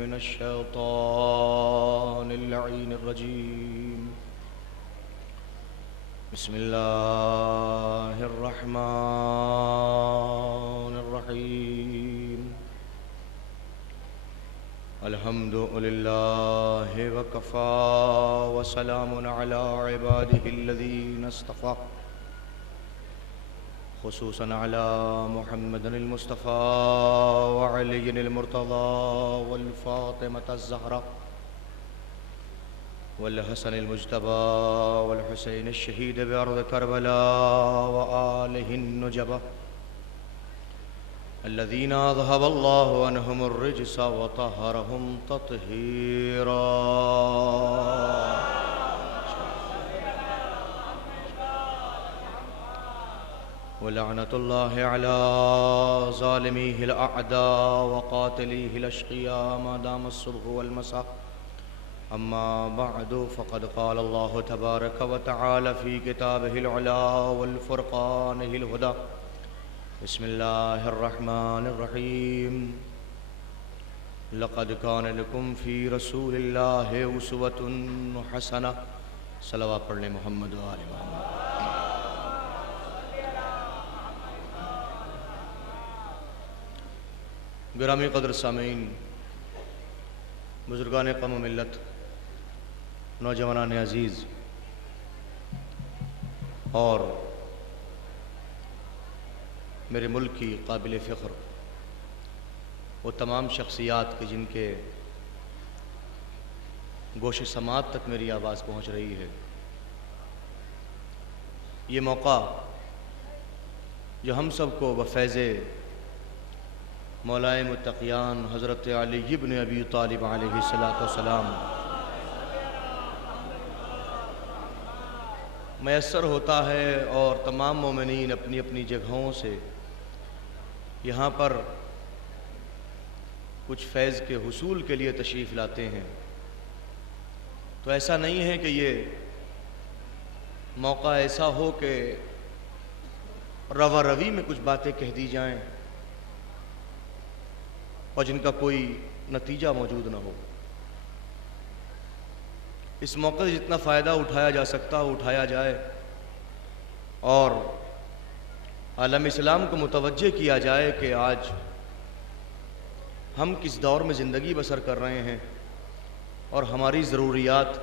من الشيطان اللعين الرجيم. بسم الله الرحمن الرحيم. الحمد لله وكفى وسلام على عباده الذين اصطفى، خصوصا على محمد المصطفى وعلي المرتضى والفاطمة الزهراء والحسن المجتبى والحسين الشهيد بأرض كربلاء وآله النجبة الذين أذهب الله عنهم الرجس وطهرهم تطهيرا. ولعنة الله على ظالميه الأعداء وقاتليه الأشقياء ما دام الصبح والمساء. أما بعد، فقد قال الله تبارك وتعالى في كتابه العلا والفرقانه الهدى. بسم الله الرحمن الرحيم. لقد كان لكم في رسول الله أسوة حسنة. صلوات پڑھ لیں محمد و آل محمد. گرامی قدر سامعین، بزرگان قوم و ملت، نوجوانان عزیز اور میرے ملک کی قابل فخر وہ تمام شخصیات کے جن کے گوش سماعت تک میری آواز پہنچ رہی ہے، یہ موقع جو ہم سب کو بفیض مولائے متقیان حضرت علی ابن ابی طالب علیہ السلام میسر ہوتا ہے، اور تمام مومنین اپنی اپنی جگہوں سے یہاں پر کچھ فیض کے حصول کے لیے تشریف لاتے ہیں، تو ایسا نہیں ہے کہ یہ موقع ایسا ہو کہ روا روی میں کچھ باتیں کہہ دی جائیں اور جن کا کوئی نتیجہ موجود نہ ہو. اس موقع سے جتنا فائدہ اٹھایا جا سکتا ہو اٹھایا جائے، اور عالم اسلام کو متوجہ کیا جائے کہ آج ہم کس دور میں زندگی بسر کر رہے ہیں اور ہماری ضروریات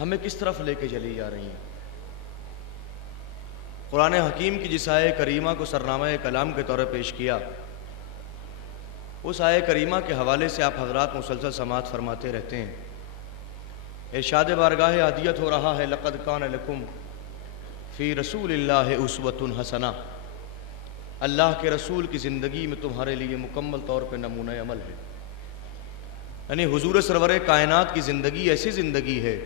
ہمیں کس طرف لے کے چلی جا رہی ہیں. قرآن حکیم کی جس آیہ کریمہ کو سرنامہ کلام کے طور پر پیش کیا، اس آیہ کریمہ کے حوالے سے آپ حضرات مسلسل سماعت فرماتے رہتے ہیں. ارشاد بارگاہ عادیت ہو رہا ہے، لقد کان لکم فی رسول اللہ اسوۃ حسنہ. اللہ کے رسول کی زندگی میں تمہارے لیے مکمل طور پہ نمونہ عمل ہے. یعنی حضور سرور کائنات کی زندگی ایسی زندگی ہے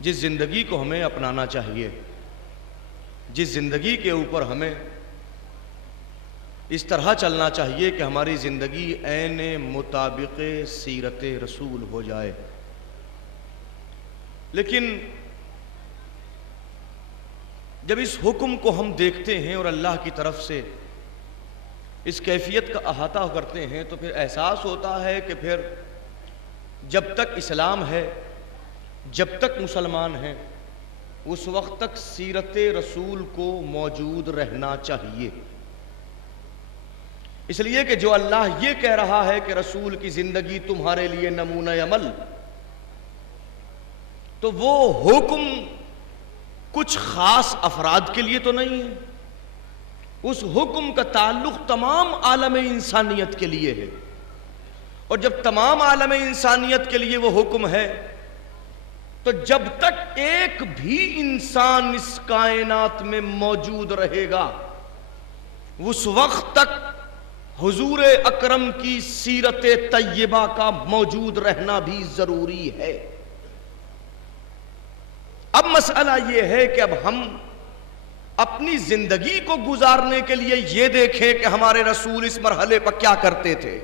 جس زندگی کو ہمیں اپنانا چاہیے، جس زندگی کے اوپر ہمیں اس طرح چلنا چاہیے کہ ہماری زندگی عین مطابق سیرت رسول ہو جائے. لیکن جب اس حکم کو ہم دیکھتے ہیں اور اللہ کی طرف سے اس کیفیت کا احاطہ کرتے ہیں، تو پھر احساس ہوتا ہے کہ پھر جب تک اسلام ہے، جب تک مسلمان ہیں، اس وقت تک سیرت رسول کو موجود رہنا چاہیے. اس لیے کہ جو اللہ یہ کہہ رہا ہے کہ رسول کی زندگی تمہارے لیے نمونہ عمل، تو وہ حکم کچھ خاص افراد کے لیے تو نہیں ہے، اس حکم کا تعلق تمام عالم انسانیت کے لیے ہے. اور جب تمام عالم انسانیت کے لیے وہ حکم ہے، تو جب تک ایک بھی انسان اس کائنات میں موجود رہے گا، اس وقت تک حضور اکرم کی سیرت طیبہ کا موجود رہنا بھی ضروری ہے. اب مسئلہ یہ ہے کہ اب ہم اپنی زندگی کو گزارنے کے لیے یہ دیکھیں کہ ہمارے رسول اس مرحلے پر کیا کرتے تھے.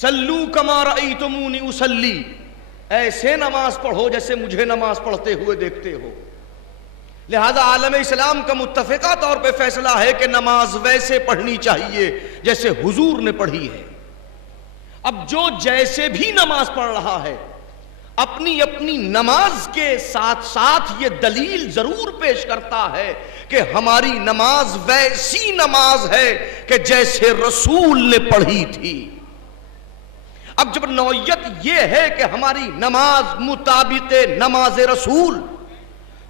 صلو کما رأیتمونی اصلی، ایسے نماز پڑھو جیسے مجھے نماز پڑھتے ہوئے دیکھتے ہو. لہذا عالم اسلام کا متفقہ طور پہ فیصلہ ہے کہ نماز ویسے پڑھنی چاہیے جیسے حضور نے پڑھی ہے. اب جو جیسے بھی نماز پڑھ رہا ہے اپنی اپنی نماز کے ساتھ ساتھ یہ دلیل ضرور پیش کرتا ہے کہ ہماری نماز ویسی نماز ہے کہ جیسے رسول نے پڑھی تھی. اب جب نوعیت یہ ہے کہ ہماری نماز مطابق نماز رسول،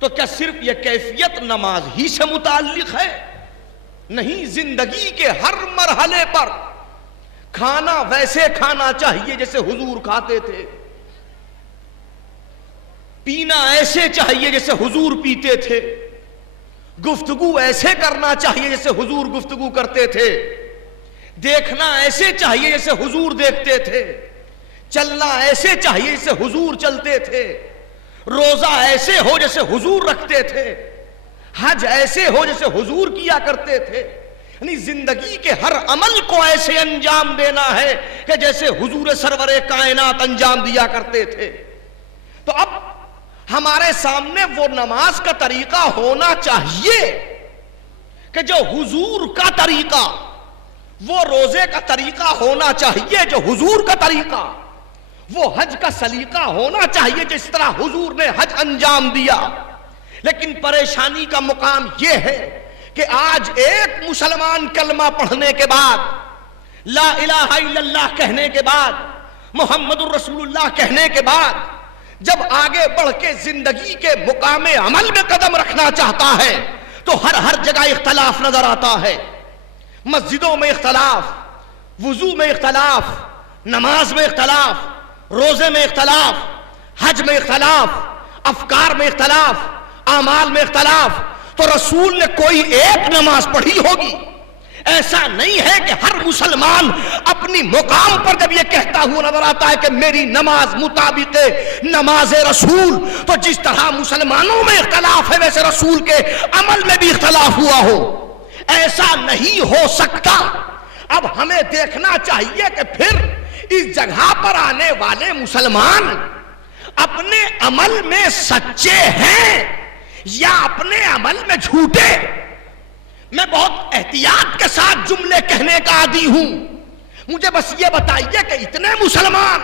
تو کیا صرف یہ کیفیت نماز ہی سے متعلق ہے؟ نہیں، زندگی کے ہر مرحلے پر کھانا ویسے کھانا چاہیے جیسے حضور کھاتے تھے، پینا ایسے چاہیے جیسے حضور پیتے تھے، گفتگو ایسے کرنا چاہیے جیسے حضور گفتگو کرتے تھے، دیکھنا ایسے چاہیے جیسے حضور دیکھتے تھے، چلنا ایسے چاہیے جیسے حضور چلتے تھے، روزہ ایسے ہو جیسے حضور رکھتے تھے، حج ایسے ہو جیسے حضور کیا کرتے تھے. یعنی زندگی کے ہر عمل کو ایسے انجام دینا ہے کہ جیسے حضور سرور کائنات انجام دیا کرتے تھے. تو اب ہمارے سامنے وہ نماز کا طریقہ ہونا چاہیے کہ جو حضور کا طریقہ، وہ روزے کا طریقہ ہونا چاہیے جو حضور کا طریقہ، وہ حج کا سلیقہ ہونا چاہیے جس طرح حضور نے حج انجام دیا. لیکن پریشانی کا مقام یہ ہے کہ آج ایک مسلمان کلمہ پڑھنے کے بعد، لا الہ الا اللہ کہنے کے بعد، محمد الرسول اللہ کہنے کے بعد جب آگے بڑھ کے زندگی کے مقام عمل میں قدم رکھنا چاہتا ہے تو ہر جگہ اختلاف نظر آتا ہے. مسجدوں میں اختلاف، وضو میں اختلاف، نماز میں اختلاف، روزے میں اختلاف، حج میں اختلاف، افکار میں اختلاف، اعمال میں اختلاف. تو رسول نے کوئی ایک نماز پڑھی ہوگی. ایسا نہیں ہے کہ ہر مسلمان اپنی مقام پر جب یہ کہتا ہوا نظر آتا ہے کہ میری نماز مطابق نماز رسول، تو جس طرح مسلمانوں میں اختلاف ہے ویسے رسول کے عمل میں بھی اختلاف ہوا ہو. ایسا نہیں ہو سکتا. اب ہمیں دیکھنا چاہیے کہ پھر اس جگہ پر آنے والے مسلمان اپنے عمل میں سچے ہیں یا اپنے عمل میں جھوٹے. میں بہت احتیاط کے ساتھ جملے کہنے کا عادی ہوں. مجھے بس یہ بتائیے کہ اتنے مسلمان،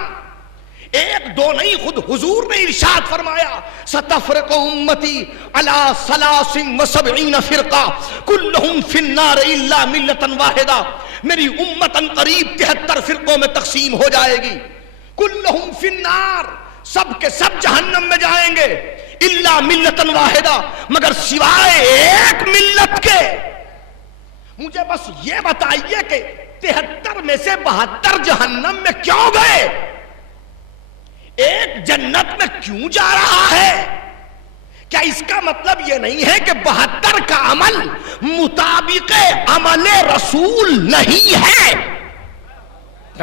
ایک دو نہیں، خود حضور نے ارشاد فرمایا ستفرق امتی علی 73 فرقہ کلہم فی النار الا ملتا واحدہ. میری امت ان قریب 73 فرقوں میں تقسیم ہو جائے گی. کلہم فی النار، سب کے سب جہنم میں جائیں گے، الا ملتا واحدہ، مگر سوائے ایک ملت کے. مجھے بس یہ بتائیے کہ 73 میں سے 72 جہنم میں کیوں گئے؟ ایک جنت میں کیوں جا رہا ہے؟ کیا اس کا مطلب یہ نہیں ہے کہ 72 کا عمل مطابق عمل رسول نہیں ہے؟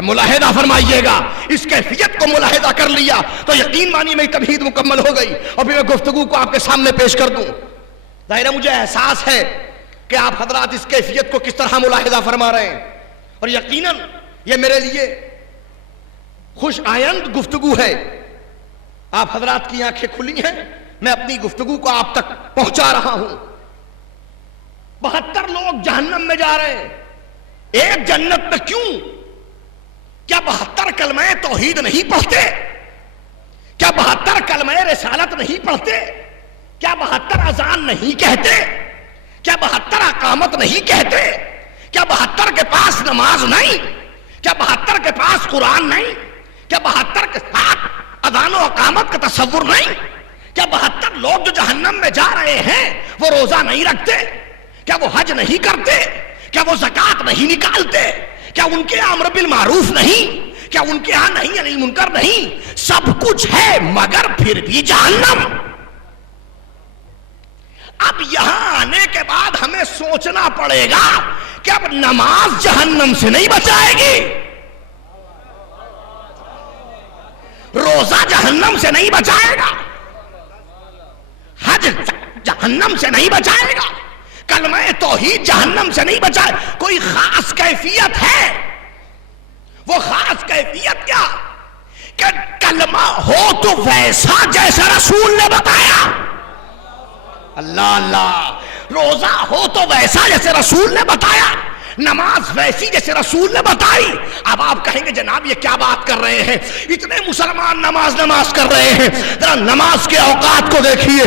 ملاحظہ فرمائیے گا. اس کیفیت کو ملاحظہ کر لیا تو یقین مانی میں تمہید مکمل ہو گئی. اور پھر میں گفتگو کو آپ کے سامنے پیش کر دوں. ظاہر مجھے احساس ہے کہ آپ حضرات اس کیفیت کو کس طرح ملاحظہ فرما رہے ہیں، اور یقیناً یہ میرے لیے خوش آئند گفتگو ہے. آپ حضرات کی آنکھیں کھلی ہیں، میں اپنی گفتگو کو آپ تک پہنچا رہا ہوں. 72 لوگ جہنم میں جا رہے ہیں، ایک جنت میں کیوں؟ کیا 72 کلمہ توحید نہیں پڑھتے؟ کیا 72 کلمہ رسالت نہیں پڑھتے؟ کیا 72 اذان نہیں کہتے؟ کیا 72 اقامت نہیں کہتے؟ کیا 72 کے پاس نماز نہیں؟ کیا 72 کے پاس قرآن نہیں؟ کیا 72 کے ساتھ اذان و اقامت کا تصور نہیں؟ کیا 72 لوگ جو جہنم میں جا رہے ہیں وہ روزہ نہیں رکھتے؟ کیا وہ حج نہیں کرتے؟ کیا وہ زکوٰۃ نہیں نکالتے؟ کیا ان کے امر بالمعروف نہیں؟ کیا ان کے ہاں نہیں یعنی منکر نہیں؟ سب کچھ ہے مگر پھر بھی جہنم. اب یہاں آنے کے بعد ہمیں سوچنا پڑے گا کہ اب نماز جہنم سے نہیں بچائے گی، روزہ جہنم سے نہیں بچائے گا، حج جہنم سے نہیں بچائے گا، کلمہ توحید جہنم سے نہیں بچائے. کوئی خاص کیفیت ہے؟ وہ خاص کیفیت کیا؟ کہ کلمہ ہو تو ویسا جیسا رسول نے بتایا. اللہ اللہ. روزہ ہو تو ویسا جیسے رسول نے بتایا. نماز ویسی جیسے رسول نے بتائی. اب آپ کہیں گے جناب یہ کیا بات کر رہے ہیں, اتنے مسلمان نماز کر رہے ہیں, ذرا نماز کے اوقات کو دیکھیے.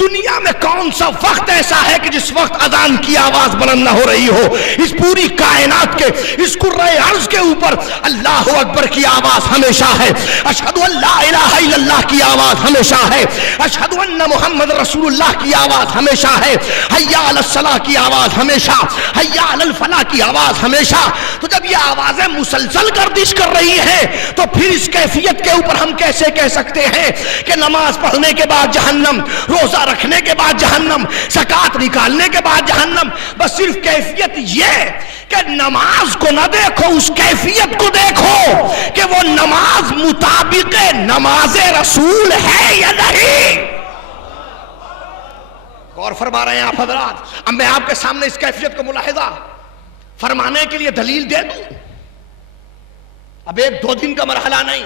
دنیا میں کون سا وقت ایسا ہے کہ جس وقت اذان کی آواز بلند نہ ہو رہی ہو؟ اس پوری کائنات کے اس کرۂ ارض کے اوپر اللہ اکبر کی آواز ہمیشہ ہے, اشہد ان لا الہ الا اللہ کی آواز ہمیشہ ہے, اشہد ان محمد رسول اللہ کی آواز ہمیشہ ہے, حی علی الصلاۃ کی آواز ہمیشہ, حی علی الفلاح کی آواز ہمیشہ. تو جب یہ آوازیں مسلسل گردش کر رہی ہیں تو پھر اس کیفیت کے اوپر ہم کیسے کہہ سکتے ہیں کہ نماز پڑھنے کے بعد جہنم, روزہ رکھنے کے بعد جہنم, زکات نکالنے کے بعد جہنم؟ بس صرف کیفیت یہ کہ نماز کو نہ دیکھو, اس کیفیت کو دیکھو کہ وہ نماز مطابق نماز رسول ہے یا نہیں. غور فرما رہے ہیں آپ حضرات؟ اب میں آپ کے سامنے اس کیفیت کو ملاحظہ فرمانے کے لیے دلیل دے دوں. اب ایک دو دن کا مرحلہ نہیں,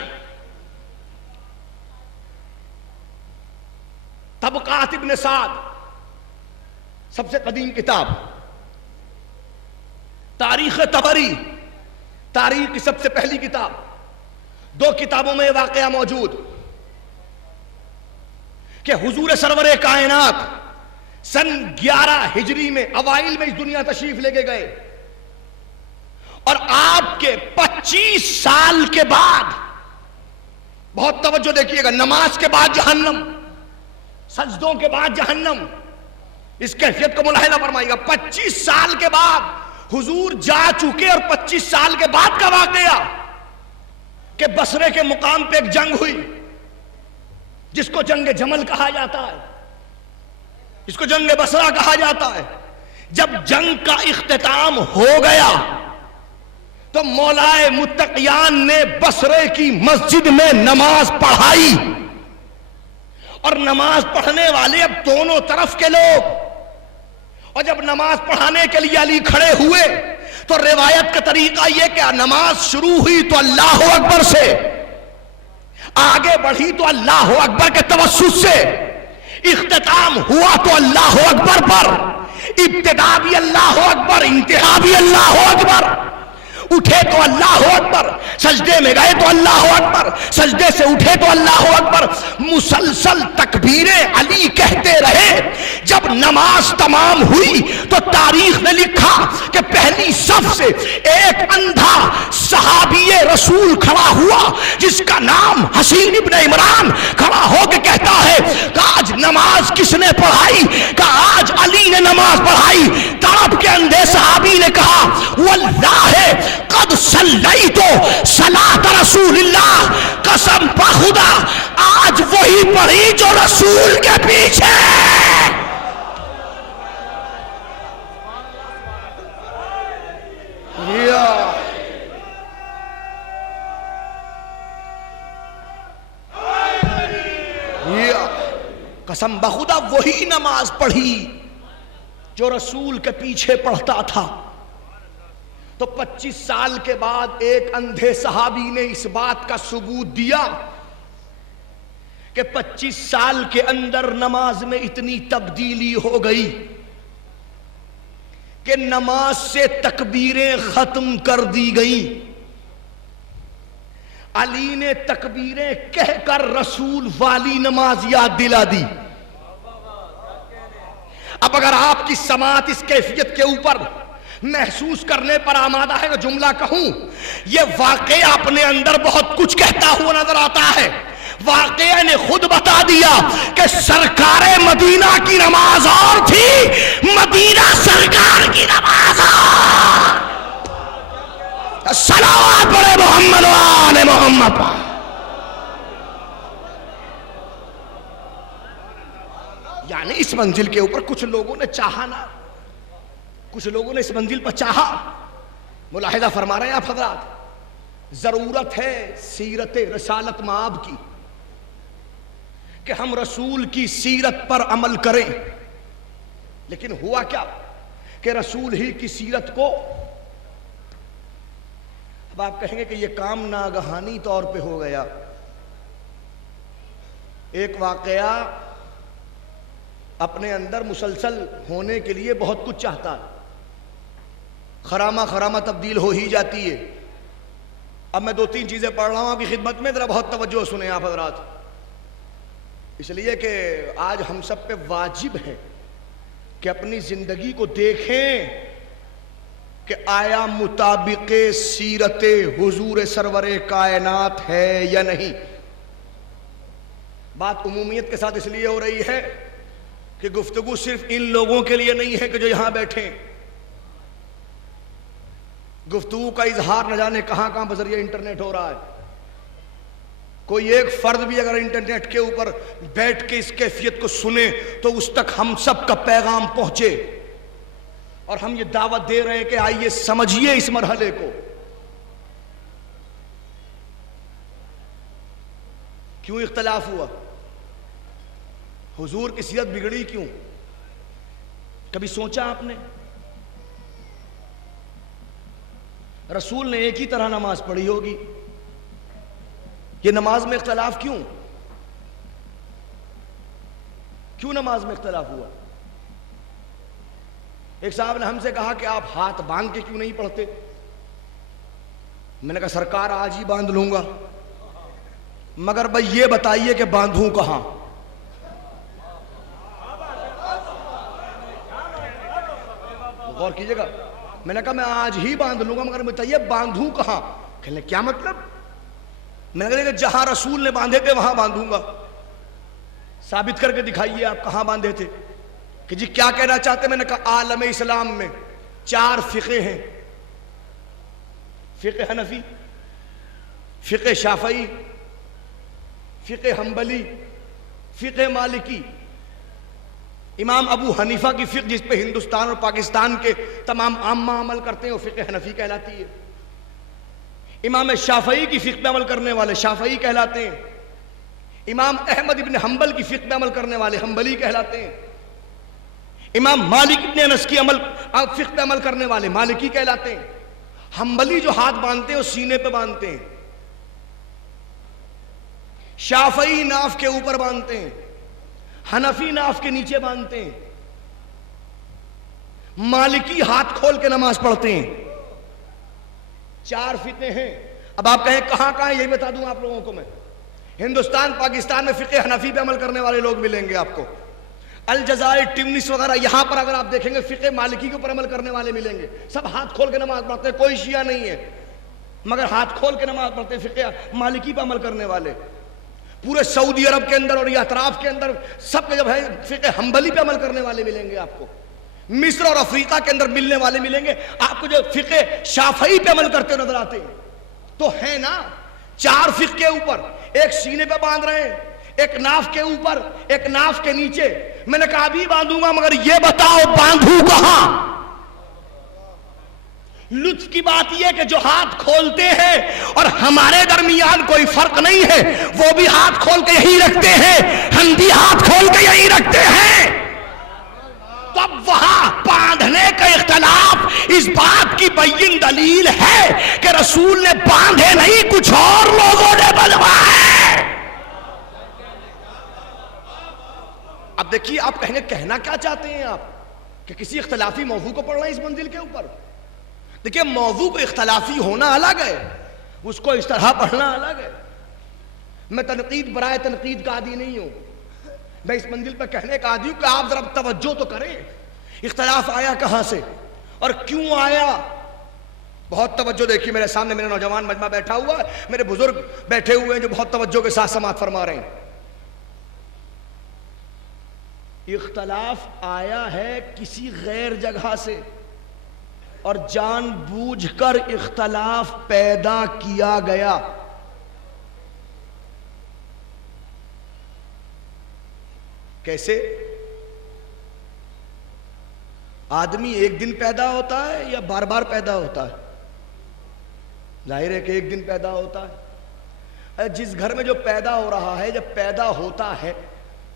طبقات ابن سعد, سب سے قدیم کتاب, تاریخ طبری, تاریخ کی سب سے پہلی کتاب, دو کتابوں میں واقعہ موجود کہ حضور سرور کائنات سن 11 ہجری میں اوائل میں اس دنیا تشریف لے کے گئے, اور آپ کے 25 سال کے بعد, بہت توجہ دیکھیے گا, نماز کے بعد جہنم, سجدوں کے بعد جہنم, اس کیفیت کو ملاحظہ فرمائیے گا. 25 سال کے بعد حضور جا چکے, اور 25 سال کے بعد کا واقعہ کہ بصرے کے مقام پہ ایک جنگ ہوئی جس کو جنگ جمل کہا جاتا ہے, جس کو جنگ بصرہ کہا جاتا ہے. جب جنگ کا اختتام ہو گیا تو مولائے متقیان نے بصرے کی مسجد میں نماز پڑھائی, اور نماز پڑھنے والے اب دونوں طرف کے لوگ, اور جب نماز پڑھانے کے لیے علی کھڑے ہوئے تو روایت کا طریقہ یہ کہ نماز شروع ہوئی تو اللہ اکبر سے, آگے بڑھی تو اللہ اکبر کے توسط سے, اختتام ہوا تو اللہ اکبر پر, ابتدا بھی اللہ اکبر, انتہا بھی اللہ اکبر, اٹھے تو اللہ اکبر, سجدے میں گئے تو اللہ اکبر, سجدے سے اٹھے تو اللہ اکبر, مسلسل تکبیریں علی کہتے رہے. جب نماز تمام ہوئی تو تاریخ نے لکھا کہ پہلی صف سے ایک اندھا صحابی رسول کھڑا ہوا جس کا نام حسین ابن عمران, کھڑا ہو کے کہتا ہے کہ آج نماز کس نے پڑھائی؟ کہ آج علی نے نماز پڑھائی. تڑپ کے اندھے صحابی نے کہا واللہ قد صلیتو صلاۃ رسول اللہ, قسم بخدا آج وہی پڑھی جو رسول کے پیچھے. قسم بخدا وہی نماز پڑھی جو رسول کے پیچھے پڑھتا تھا. تو 25 سال کے بعد ایک اندھے صحابی نے اس بات کا ثبوت دیا کہ 25 سال کے اندر نماز میں اتنی تبدیلی ہو گئی کہ نماز سے تکبیریں ختم کر دی گئیں. علی نے تکبیریں کہہ کر رسول والی نماز یاد دلا دی. اب اگر آپ کی سماعت اس کیفیت کے اوپر محسوس کرنے پر آمادہ ہے کہ جملہ کہوں, یہ واقعہ اپنے اندر بہت کچھ کہتا ہوا نظر آتا ہے. واقعہ نے خود بتا دیا کہ سرکار مدینہ کی نماز اور تھی, مدینہ سرکار کی نماز اور. صلوات پڑھے محمد و آل محمد. یعنی اس منزل کے اوپر کچھ لوگوں نے چاہا نا, کچھ لوگوں نے اس منزل پر چاہا. ملاحظہ فرما رہے ہیں آپ حضرات, ضرورت ہے سیرت رسالت مآب کی کہ ہم رسول کی سیرت پر عمل کریں. لیکن ہوا کیا کہ رسول ہی کی سیرت کو, اب آپ کہیں گے کہ یہ کام ناگہانی طور پہ ہو گیا. ایک واقعہ اپنے اندر مسلسل ہونے کے لیے بہت کچھ چاہتا ہے. خرامہ خرامہ تبدیل ہو ہی جاتی ہے. اب میں 2-3 چیزیں پڑھ رہا ہوں آپ کی خدمت میں، ذرا بہت توجہ سنیں آپ حضرات، اس لیے کہ آج ہم سب پہ واجب ہے کہ اپنی زندگی کو دیکھیں کہ آیا مطابق سیرت حضور سرور کائنات ہے یا نہیں. بات عمومیت کے ساتھ اس لیے ہو رہی ہے کہ گفتگو صرف ان لوگوں کے لیے نہیں ہے کہ جو یہاں بیٹھیں. گفتگو کا اظہار نہ جانے کہاں کہاں بذریعہ انٹرنیٹ ہو رہا ہے. کوئی ایک فرد بھی اگر انٹرنیٹ کے اوپر بیٹھ کے اس کیفیت کو سنے تو اس تک ہم سب کا پیغام پہنچے. اور ہم یہ دعوت دے رہے ہیں کہ آئیے سمجھیے اس مرحلے کو. کیوں اختلاف ہوا؟ حضور کی سیرت بگڑی کیوں؟ کبھی سوچا آپ نے؟ رسول نے ایک ہی طرح نماز پڑھی ہوگی، یہ نماز میں اختلاف کیوں؟ کیوں نماز میں اختلاف ہوا؟ ایک صاحب نے ہم سے کہا کہ آپ ہاتھ باندھ کے کیوں نہیں پڑھتے؟ میں نے کہا سرکار آج ہی باندھ لوں گا، مگر بھائی یہ بتائیے کہ باندھوں کہاں؟ غور کیجئے گا. میں نے کہا میں آج ہی باندھ لوں گا مگر بتائیے باندھوں کہاں؟ کہنے کیا مطلب؟ میں نے کہا کہ جہاں رسول نے باندھے تھے وہاں باندھوں گا. ثابت کر کے دکھائیے آپ کہاں باندھے تھے. کہ جی کیا کہنا چاہتے؟ میں نے کہا عالم اسلام میں 4 فقہ ہیں، فقہ حنفی، فقہ شافعی، فقہ حنبلی، فقہ مالکی. امام ابو حنیفہ کی فقہ جس پہ ہندوستان اور پاکستان کے تمام عامہ عمل کرتے ہیں وہ فقہ حنفی کہلاتی ہے. امام شافعی کی فقہ پہ عمل کرنے والے شافعی کہلاتے ہیں. امام احمد ابن حنبل کی فقہ پہ عمل کرنے والے حنبلی کہلاتے ہیں. امام مالک ابن انس کی فقہ پہ عمل کرنے والے مالکی کہلاتے ہیں. حنبلی جو ہاتھ باندھتے ہیں وہ سینے پہ باندھتے ہیں، شافعی ناف کے اوپر باندھتے ہیں، حنفی ناف کے نیچے باندھتے ہیں، مالکی ہاتھ کھول کے نماز پڑھتے ہیں. 4 فقہ ہیں. اب آپ کہیں کہاں کہاں یہی بتا دوں آپ لوگوں کو میں. ہندوستان پاکستان میں فقہ حنفی پہ عمل کرنے والے لوگ ملیں گے آپ کو. الجزائر، ٹیونس وغیرہ یہاں پر اگر آپ دیکھیں گے فقہ مالکی کے اوپر عمل کرنے والے ملیں گے. سب ہاتھ کھول کے نماز پڑھتے ہیں، کوئی شیعہ نہیں ہے مگر ہاتھ کھول کے نماز پڑھتے ہیں فقہ مالکی پہ عمل کرنے والے. پورے سعودی عرب کے اندر اور یہ اطراف کے اندر سب کے جب ہے فقہ حنبلی پہ عمل کرنے والے ملیں گے آپ کو. مصر اور افریقہ کے اندر ملنے والے ملیں گے آپ کو جو فقہ شافعی پہ عمل کرتے نظر آتے ہیں. تو ہے نا 4 فقہ کے اوپر، ایک سینے پہ باندھ رہے ہیں، ایک ناف کے اوپر، ایک ناف کے نیچے. میں نے کہا ابھی باندھوں گا مگر یہ بتاؤ باندھوں کہاں؟ لطف کی بات یہ کہ جو ہاتھ کھولتے ہیں اور ہمارے درمیان کوئی فرق نہیں ہے، وہ بھی ہاتھ کھول کے یہی رکھتے ہیں، ہم بھی ہاتھ کھول کے یہی رکھتے ہیں. تب وہاں باندھنے کا اختلاف اس بات کی بین دلیل ہے کہ رسول نے باندھے نہیں، کچھ اور لوگوں نے بنوائے. اب دیکھیے آپ کہنا کیا چاہتے ہیں آپ کہ کسی اختلافی موضوع کو پڑھ رہے ہیں اس منزل کے اوپر. دیکھیے موضوع کو اختلافی ہونا الگ ہے، اس کو اس طرح پڑھنا الگ ہے. میں تنقید برائے تنقید کا عادی نہیں ہوں، میں اس منزل پہ کہنے کا عادی ہوں کہ آپ ذرا توجہ تو کریں. اختلاف آیا کہاں سے اور کیوں آیا؟ بہت توجہ دیکھیے. میرے سامنے میرا نوجوان مجمع بیٹھا ہوا ہے، میرے بزرگ بیٹھے ہوئے ہیں جو بہت توجہ کے ساتھ سماعت فرما رہے ہیں. اختلاف آیا ہے کسی غیر جگہ سے اور جان بوجھ کر اختلاف پیدا کیا گیا. کیسے؟ آدمی ایک دن پیدا ہوتا ہے یا بار بار پیدا ہوتا ہے؟ ظاہر ہے کہ ایک دن پیدا ہوتا ہے. جس گھر میں جو پیدا ہو رہا ہے جب پیدا ہوتا ہے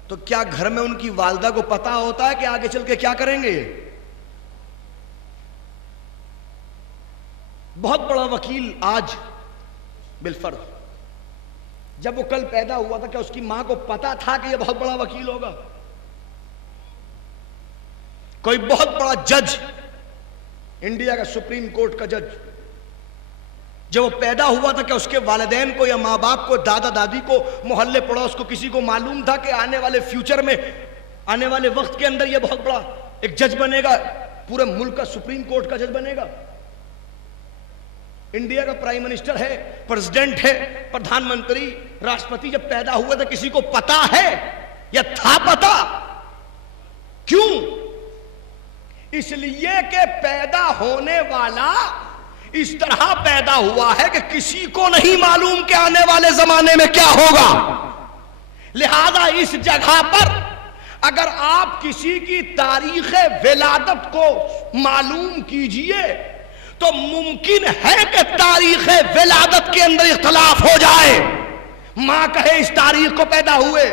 تو کیا گھر میں ان کی والدہ کو پتا ہوتا ہے کہ آگے چل کے کیا کریں گے؟ بہت بڑا وکیل آج بالفرض جب وہ کل پیدا ہوا تھا کیا اس کی ماں کو پتا تھا کہ یہ بہت بڑا وکیل ہوگا؟ کوئی بہت بڑا جج انڈیا کا سپریم کورٹ کا جج، جب وہ پیدا ہوا تھا کہ اس کے والدین کو یا ماں باپ کو، دادا دادی کو، محلے پڑوس کو، کسی کو معلوم تھا کہ آنے والے فیوچر میں، آنے والے وقت کے اندر یہ بہت بڑا ایک جج بنے گا، پورے ملک کا سپریم کورٹ کا جج بنے گا؟ انڈیا کا پرائم منسٹر ہے، پریزیڈنٹ ہے، پردھان منتری، راشٹرپتی جب پیدا ہوا تھا کسی کو پتا ہے یا تھا پتا؟ کیوں؟ اس لیے کہ پیدا ہونے والا اس طرح پیدا ہوا ہے کہ کسی کو نہیں معلوم کہ آنے والے زمانے میں کیا ہوگا. لہذا اس جگہ پر اگر آپ کسی کی تاریخ ولادت کو معلوم کیجئے تو ممکن ہے کہ تاریخ ولادت کے اندر اختلاف ہو جائے. ماں کہے اس تاریخ کو پیدا ہوئے،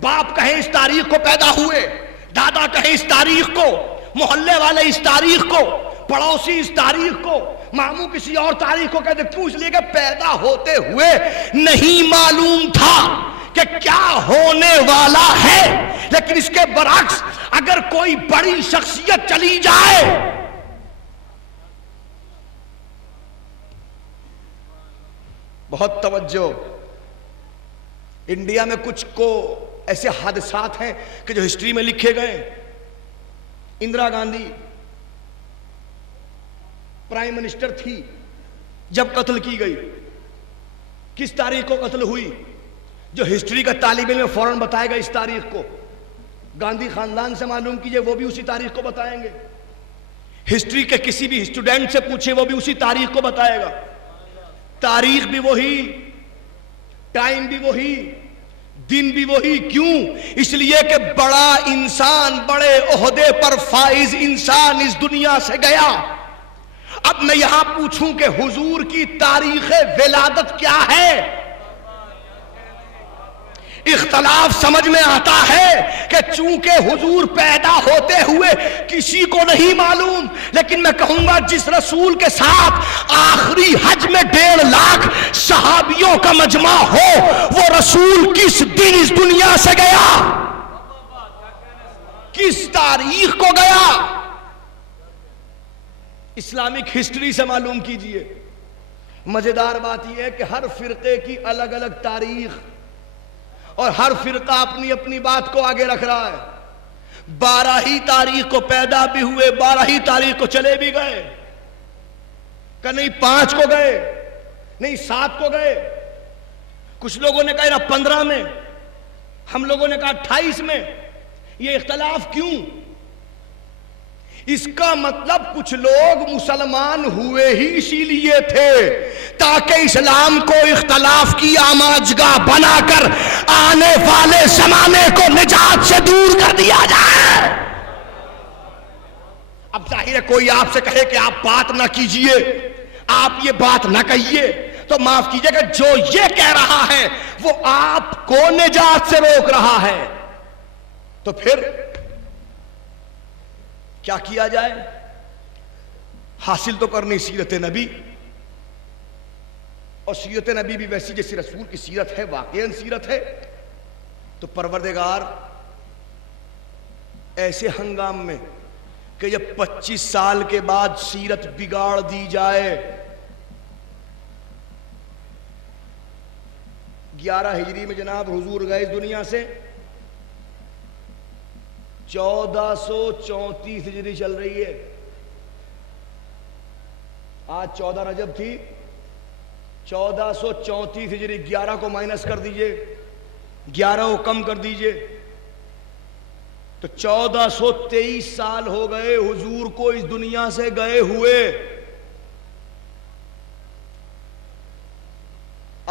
باپ کہے اس تاریخ کو پیدا ہوئے، دادا کہے اس تاریخ کو، محلے والے اس تاریخ کو، پڑوسی اس تاریخ کو، ماموں کسی اور تاریخ کو کہتے. کیوں؟ اس لیے کہ پیدا ہوتے ہوئے نہیں معلوم تھا کہ کیا ہونے والا ہے. لیکن اس کے برعکس اگر کوئی بڑی شخصیت چلی جائے، بہت توجہ، انڈیا میں کچھ کو ایسے حادثات ہیں کہ جو ہسٹری میں لکھے گئے. اندرا گاندھی پرائم منسٹر تھی جب قتل کی گئی، کس تاریخ کو قتل ہوئی؟ جو ہسٹری کا طالب علم فوراً بتائے گا اس تاریخ کو. گاندھی خاندان سے معلوم کیجئے، وہ بھی اسی تاریخ کو بتائیں گے. ہسٹری کے کسی بھی اسٹوڈنٹ سے پوچھے، وہ بھی اسی تاریخ کو بتائے گا. تاریخ بھی وہی، ٹائم بھی وہی، دن بھی وہی. کیوں؟ اس لیے کہ بڑا انسان، بڑے عہدے پر فائز انسان اس دنیا سے گیا. اب میں یہاں پوچھوں کہ حضور کی تاریخ ولادت کیا ہے؟ اختلاف سمجھ میں آتا ہے کہ چونکہ حضور پیدا ہوتے ہوئے کسی کو نہیں معلوم، لیکن میں کہوں گا جس رسول کے ساتھ آخری حج میں 1.5 لاکھ صحابیوں کا مجمع ہو، وہ رسول کس دن اس دنیا سے گیا، کس تاریخ کو گیا؟ اسلامک ہسٹری سے معلوم کیجئے. مزیدار بات یہ ہے کہ ہر فرقے کی الگ الگ تاریخ، اور ہر فرقہ اپنی اپنی بات کو آگے رکھ رہا ہے. 12 ہی تاریخ کو پیدا بھی ہوئے، 12 ہی تاریخ کو چلے بھی گئے. کہ نہیں 5 کو گئے، نہیں 7 کو گئے. کچھ لوگوں نے کہا 15 میں، ہم لوگوں نے کہا 28 میں. یہ اختلاف کیوں؟ اس کا مطلب کچھ لوگ مسلمان ہوئے ہی اسی لیے تھے تاکہ اسلام کو اختلاف کی آماجگاہ بنا کر آنے والے زمانے کو نجات سے دور کر دیا جائے. اب ظاہر ہے کوئی آپ سے کہے کہ آپ بات نہ کیجئے، آپ یہ بات نہ کہیے، تو معاف کیجئے کہ جو یہ کہہ رہا ہے وہ آپ کو نجات سے روک رہا ہے. تو پھر کیا کیا جائے؟ حاصل تو کرنی سیرت نبی، اور سیرت نبی بھی ویسی جیسی رسول کی سیرت ہے، واقعاً سیرت ہے. تو پروردگار ایسے ہنگام میں کہ جب 25 سال کے بعد سیرت بگاڑ دی جائے، 11 ہجری میں جناب حضور گئے اس دنیا سے، 1434 ہجری چل رہی ہے. آج 14 رجب تھی، 1434 ہجری. 11 کو مائنس کر دیجئے، 11 کو کم کر دیجئے، تو 1423 سال ہو گئے حضور کو اس دنیا سے گئے ہوئے.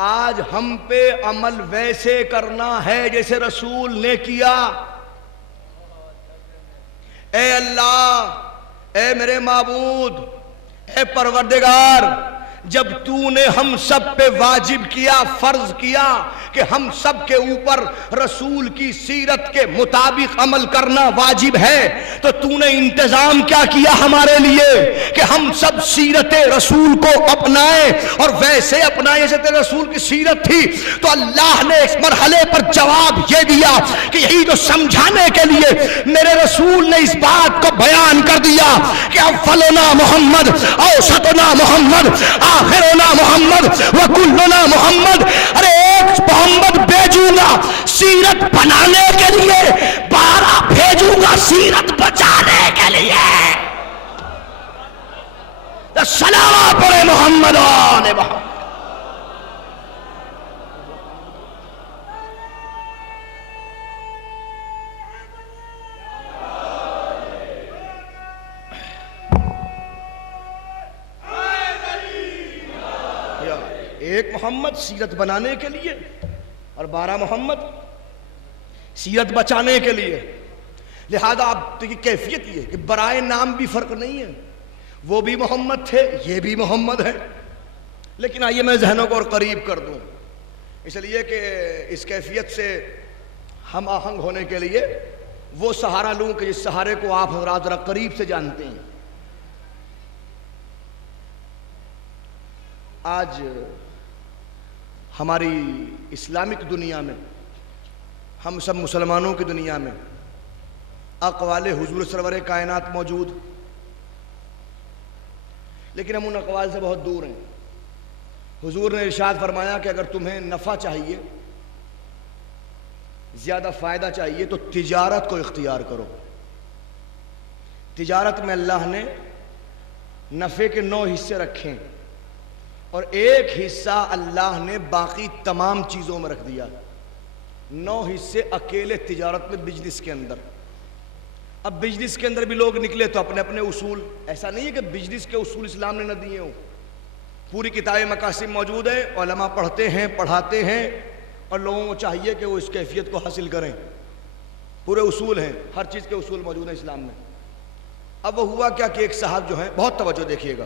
آج ہم پہ عمل ویسے کرنا ہے جیسے رسول نے کیا. اے اللہ، اے میرے معبود، اے پروردگار، جب تو نے ہم سب پہ واجب کیا، فرض کیا کہ ہم سب کے اوپر رسول کی سیرت کے مطابق عمل کرنا واجب ہے، تو تو نے انتظام کیا کیا ہمارے لیے کہ ہم سب سیرت رسول کو اپنائیں اور ویسے اپنائیں جیسے تیرے رسول کی سیرت تھی۔ تو اللہ نے اس مرحلے پر جواب یہ دیا کہ یہی جو سمجھانے کے لیے میرے رسول نے اس بات کو بیان کر دیا کہ اولنا محمد، اوسطنا محمد، آخرنا محمد، وکلنا محمد۔ ارے ایک محمد بھیجوں گا سیرت بنانے کے لیے، 12 بھیجوں گا سیرت بچانے کے لیے۔ سلام پڑھے محمد آل محمد۔ ایک محمد سیرت بنانے کے لیے اور 12 محمد سیرت بچانے کے لیے۔ لہذا آپ کی کیفیت یہ کہ برائے نام بھی فرق نہیں ہے، وہ بھی محمد تھے، یہ بھی محمد ہے۔ لیکن آئیے میں ذہنوں کو اور قریب کر دوں، اس لیے کہ اس کیفیت سے ہم آہنگ ہونے کے لیے وہ سہارا لوں کہ جس سہارے کو آپ حضرات ذرا قریب سے جانتے ہیں۔ آج ہماری اسلامک دنیا میں، ہم سب مسلمانوں کی دنیا میں اقوال حضور سرور کائنات موجود، لیکن ہم ان اقوال سے بہت دور ہیں۔ حضور نے ارشاد فرمایا کہ اگر تمہیں نفع چاہیے، زیادہ فائدہ چاہیے تو تجارت کو اختیار کرو۔ تجارت میں اللہ نے نفع کے 9 حصے رکھے ہیں اور ایک حصہ اللہ نے باقی تمام چیزوں میں رکھ دیا۔ 9 حصے اکیلے تجارت میں، بزنس کے اندر۔ اب بزنس کے اندر بھی لوگ نکلے تو اپنے اپنے اصول، ایسا نہیں ہے کہ بزنس کے اصول اسلام نے نہ دیے ہوں، پوری کتاب مقاصد موجود ہے، علماء پڑھتے ہیں، پڑھاتے ہیں، اور لوگوں کو چاہیے کہ وہ اس کیفیت کو حاصل کریں۔ پورے اصول ہیں، ہر چیز کے اصول موجود ہیں اسلام میں۔ اب وہ ہوا کیا کہ ایک صاحب جو ہیں، بہت توجہ دیکھیے گا،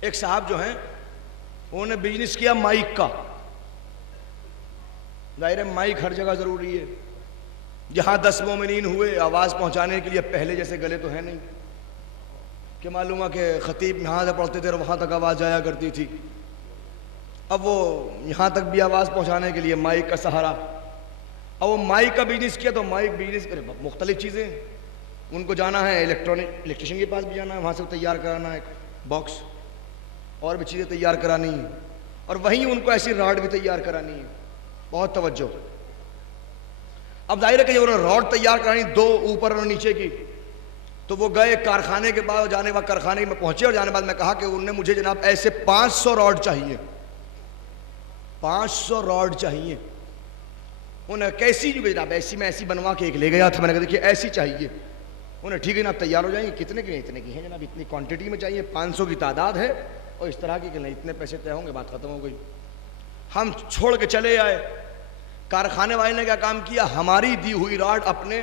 ایک صاحب جو ہیں انہوں نے بزنس کیا مائک کا۔ ظاہر ہے مائک ہر جگہ ضروری ہے، جہاں 10 مومنین ہوئے آواز پہنچانے کے لیے پہلے جیسے گلے تو ہے نہیں کہ معلوم ہے کہ خطیب یہاں سے پڑھتے تھے اور وہاں تک آواز جایا کرتی تھی۔ اب وہ یہاں تک بھی آواز پہنچانے کے لیے مائک کا سہارا۔ اب وہ مائک کا بزنس کیا تو مائک بزنس مختلف چیزیں ہیں، ان کو جانا ہے الیکٹریشین کے پاس بھی جانا ہے، وہاں سے تیار کرانا ہے باکس، اور بھی چیزیں تیار کرانی ہیں، اور وہیں ان کو ایسی راڈ بھی تیار کرانی ہے۔ بہت توجہ۔ اب ظاہر ہے کہ جب انہوں نے راڈ تیار کرانی 2 اوپر اور نیچے کی، تو وہ گئے کارخانے کے بعد، جانے بعد کارخانے میں پہنچے اور جانے بعد میں کہا کہ انہوں نے مجھے جناب ایسے 500 راڈ چاہیے، 500 راڈ چاہیے۔ انہیں کیسی جو جناب ایسی میں ایسی بنوا کے ایک لے گیا تھا، میں نے کہا دیکھیے ایسی چاہیے۔ انہیں ٹھیک ہے جناب تیار ہو جائیں گے، کتنے کی؟ اتنے کی ہیں جناب، اتنی کوانٹٹی میں چاہیے، 500 کی تعداد ہے اور اس طرح کی کہ نہیں اتنے پیسے طے ہوں گے، بات ختم ہو گئی۔ ہم چھوڑ کے چلے آئے۔ کارخانے والے نے کیا کام کیا، ہماری دی ہوئی راڈ اپنے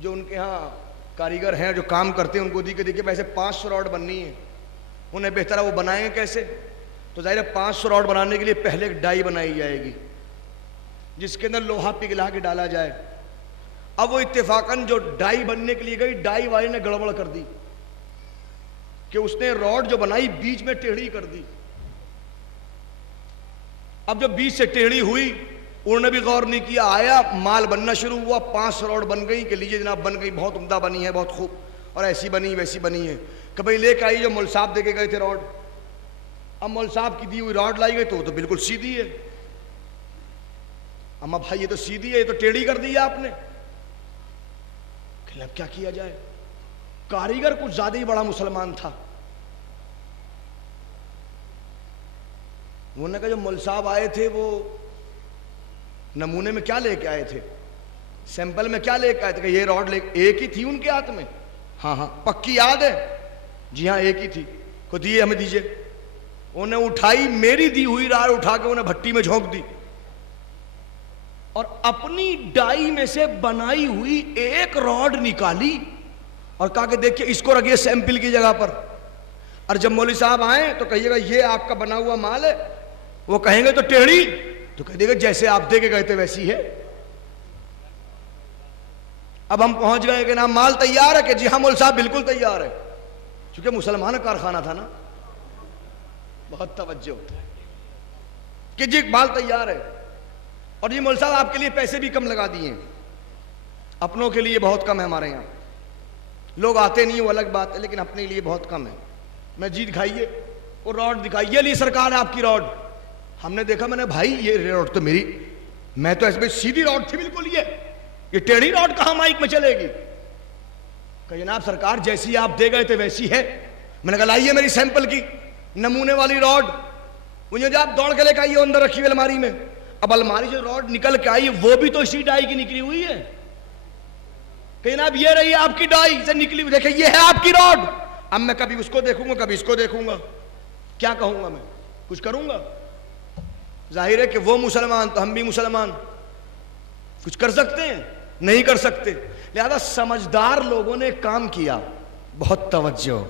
جو ان کے ہاں کاریگر ہیں جو کام کرتے ہیں ان کو دی کہ دیکھیے ویسے 500 راڈ بننی ہے، انہیں بہتر ہے وہ بنائیں گے کیسے؟ تو ظاہر ہے 500 راڈ بنانے کے لیے پہلے ایک ڈائی بنائی جائے گی جس کے اندر لوہا پگھلا کے ڈالا جائے۔ اب وہ اتفاقاً جو ڈائی بننے کے لیے گئی، ڈائی والے نے گڑبڑ کر دی کہ اس نے راڈ جو بنائی بیچ میں ٹیڑھی کر دی۔ اب جب بیچ سے ٹیڑھی ہوئی انہوں نے بھی غور نہیں کیا، آیا مال بننا شروع ہوا، 500 راڈ بن گئی کہ لیجیے جناب بن گئی، بہت عمدہ بنی ہے، بہت خوب، اور ایسی بنی ویسی بنی ہے کہ بھئی لے کے آئی جو مول صاحب دے کے گئے تھے راڈ۔ اب مول صاحب کی دی ہوئی راڈ لائی گئی تو وہ تو بالکل سیدھی ہے۔ اما بھائی یہ تو سیدھی ہے، یہ تو ٹیڑھی کر دی ہے آپ نے۔ کہ اب کیا کیا جائے؟ کاریگر کچھ زیادہ ہی بڑا مسلمان تھا۔ انہوں نے کہا جو مول صاحب آئے تھے وہ نمونے میں کیا لے کے آئے تھے، سیمپل میں کیا لے کے آئے تھے؟ کہ یہ راڈ ایک ہی تھی ان کے ہاتھ میں؟ ہاں ہاں پکی یاد ہے؟ جی ہاں ایک ہی تھی۔ کو دیے ہمیں دیجئے۔ انہیں اٹھائی، میری دی ہوئی راڈ اٹھا کے انہیں بھٹی میں جھونک دی اور اپنی ڈائی میں سے بنائی ہوئی ایک راڈ نکالی اور کہا کہ دیکھیں اس کو رکھیے سیمپل کی جگہ پر، اور جب مولوی صاحب آئیں تو کہیے گا یہ آپ کا بنا ہوا مال ہے، وہ کہیں گے تو ٹیڑھی، تو کہہ دے گا جیسے آپ دے کے گئے تھے ویسی ہے. اب ہم پہنچ گئے کہ نا مال تیار ہے کہ جی ہاں مول صاحب بالکل تیار ہے, چونکہ مسلمان کارخانہ تھا نا. بہت توجہ کہ جی مال تیار ہے, اور جی مول صاحب آپ کے لیے پیسے بھی کم لگا دیے ہیں, اپنوں کے لیے بہت کم ہے ہمارے یہاں, لوگ آتے نہیں وہ الگ بات ہے, لیکن اپنے لیے بہت کم ہے. میں جی دکھائیے, وہ راڈ دکھائیے, لی سرکار آپ کی راڈ. ہم نے دیکھا, میں نے بھائی یہ راڈ تو میری, میں تو ایسے میں سیدھی راڈ تھی بالکل, یہ ٹیڑھی راڈ کہاں مائک میں چلے گی. کہ جناب سرکار جیسی آپ دے گئے تھے ویسی ہے. میں نے کہا لائیے میری سیمپل کی نمونے والی راڈ. مجھے جو آپ دوڑ کے لے کے آئیے اندر رکھی ہوئی الماری میں. اب الماری سے راڈ نکل کے آئی وہ بھی تو اسی ڈائی کی نکلی ہوئی ہے. کہ جناب یہ رہی آپ کی ڈائی سے نکلی ہوئی, دیکھیں یہ ہے آپ کی راڈ. اب میں کبھی اس کو دیکھوں گا کبھی اس کو دیکھوں گا, کیا کہوں گا میں, کچھ کروں گا؟ ظاہر ہے کہ وہ مسلمان تو ہم بھی مسلمان, کچھ کر سکتے ہیں؟ نہیں کر سکتے. لہذا سمجھدار لوگوں نے ایک کام کیا, بہت توجہ,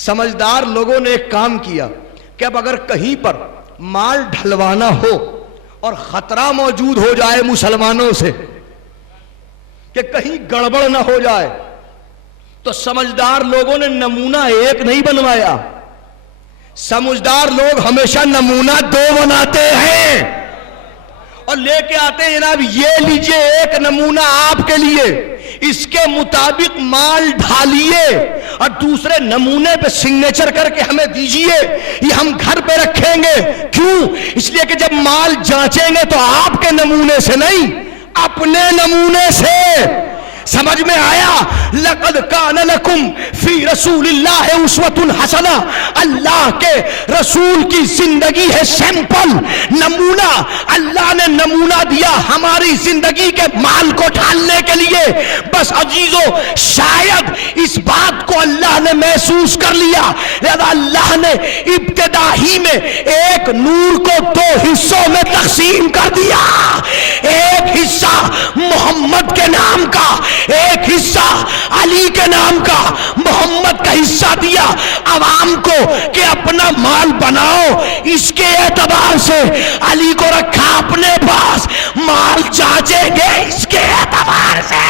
سمجھدار لوگوں نے ایک کام کیا کہ اب اگر کہیں پر مال ڈھلوانا ہو اور خطرہ موجود ہو جائے مسلمانوں سے کہ کہیں گڑبڑ نہ ہو جائے, تو سمجھدار لوگوں نے نمونہ ایک نہیں بنوایا, سمجھدار لوگ ہمیشہ نمونہ دو بناتے ہیں اور لے کے آتے ہیں. جناب یہ لیجئے ایک نمونہ آپ کے لیے, اس کے مطابق مال ڈھالیے اور دوسرے نمونے پہ سگنیچر کر کے ہمیں دیجئے, یہ ہم گھر پہ رکھیں گے. کیوں؟ اس لیے کہ جب مال جانچیں گے تو آپ کے نمونے سے نہیں, اپنے نمونے سے. سمجھ میں آیا؟ لَقَدْ كَانَ لَكُمْ فِي رَسُولِ اللَّهِ أُسْوَةٌ حَسَنَةٌ, اللہ کے رسول کی زندگی ہے سیمپل, نمونہ. اللہ نے نمونہ دیا ہماری زندگی کے مال کو ڈھالنے کے لیے. بس عزیزو شاید اس بات کو اللہ نے محسوس کر لیا, لہذا اللہ نے ابتدا ہی میں ایک نور کو دو حصوں میں تقسیم کر دیا. ایک حصہ محمد کے نام کا, ایک حصہ علی کے نام کا. محمد کا حصہ دیا عوام کو کہ اپنا مال بناؤ, اس کے اعتبار سے علی کو رکھا اپنے پاس, مال چاچیں گے اس کے اعتبار سے.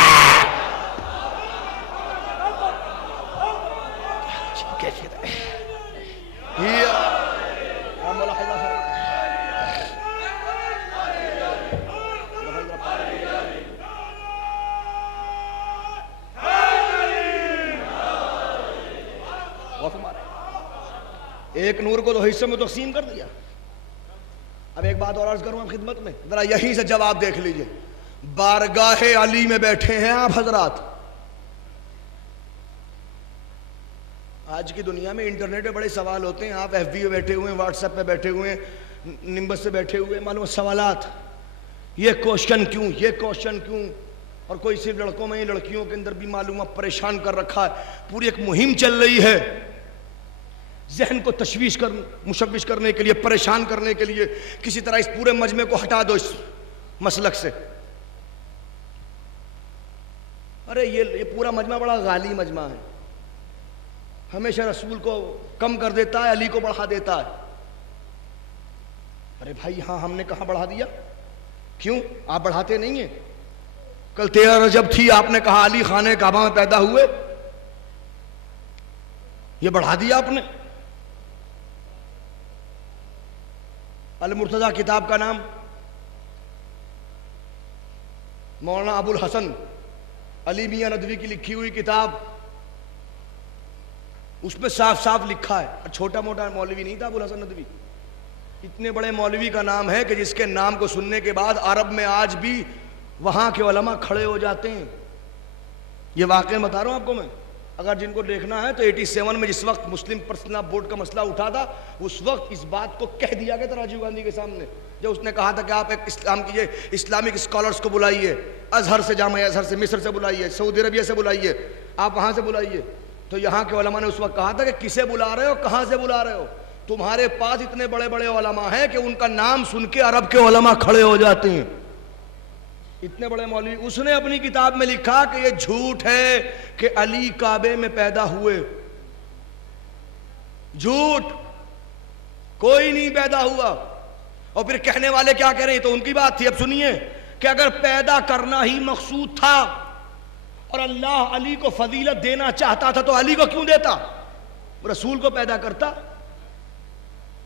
ایک نور کو دو حصوں میں تقسیم کر دیا. اب ایک بات اور عرض کروں آپ خدمت میں, ذرا یہیں سے جواب دیکھ لیجئے. بارگاہ علی میں بیٹھے ہیں آپ حضرات. آج کی دنیا میں انٹرنیٹ پہ بڑے سوال ہوتے ہیں, آپ ایف بی پہ بیٹھے ہوئے ہیں, واٹس ایپ پہ بیٹھے ہوئے ہیں, نمبر سے بیٹھے ہوئے ہیں, معلوم سوالات, یہ کوشچن کیوں, یہ کوشچن کیوں, اور کوئی صرف لڑکوں میں ہی, لڑکیوں کے اندر بھی معلوم پریشان کر رکھا ہے. پوری ایک مہم چل رہی ہے ذہن کو مشوش کرنے کے لیے, پریشان کرنے کے لیے. کسی طرح اس پورے مجمع کو ہٹا دو اس مسلک سے. ارے یہ پورا مجمع بڑا غالی مجمع ہے, ہمیشہ رسول کو کم کر دیتا ہے, علی کو بڑھا دیتا ہے. ارے بھائی ہاں ہم نے کہاں بڑھا دیا؟ کیوں آپ بڑھاتے نہیں ہیں؟ کل 13 رجب تھی, آپ نے کہا علی خانہ کعبہ میں پیدا ہوئے, یہ بڑھا دیا آپ نے. المرتضیٰ کتاب کا نام مولانا ابو الحسن علی میاں ندوی کی لکھی ہوئی کتاب, اس میں صاف صاف لکھا ہے. چھوٹا موٹا مولوی نہیں تھا ابو الحسن ندوی, اتنے بڑے مولوی کا نام ہے کہ جس کے نام کو سننے کے بعد عرب میں آج بھی وہاں کے علماء کھڑے ہو جاتے ہیں. یہ واقعہ بتا رہا ہوں آپ کو میں, اگر جن کو دیکھنا ہے تو 87 میں جس وقت مسلم پرسنل لا بورڈ کا مسئلہ اٹھا تھا, اس وقت اس بات کو کہہ دیا گیا تھا راجیو گاندھی کے سامنے, جب اس نے کہا تھا کہ آپ ایک اسلام کی اسلامک اسکالرز کو بلائیے, ازہر سے, جامعہ ازہر سے, مصر سے بلائیے, سعودی عربیہ سے بلائیے, آپ وہاں سے بلائیے. تو یہاں کے علماء نے اس وقت کہا تھا کہ کسے بلا رہے ہو, کہاں سے بلا رہے ہو؟ تمہارے پاس اتنے بڑے بڑے علماء ہیں کہ ان کا نام سن کے عرب کے علماء کھڑے ہو جاتے ہیں, اتنے بڑے مولوی. اس نے اپنی کتاب میں لکھا کہ یہ جھوٹ ہے کہ علی کعبے میں پیدا ہوئے, جھوٹ, کوئی نہیں پیدا ہوا. اور پھر کہنے والے کیا کہہ رہے ہیں؟ تو ان کی بات تھی. اب سنیے کہ اگر پیدا کرنا ہی مقصود تھا اور اللہ علی کو فضیلت دینا چاہتا تھا تو علی کو کیوں دیتا؟ رسول کو پیدا کرتا.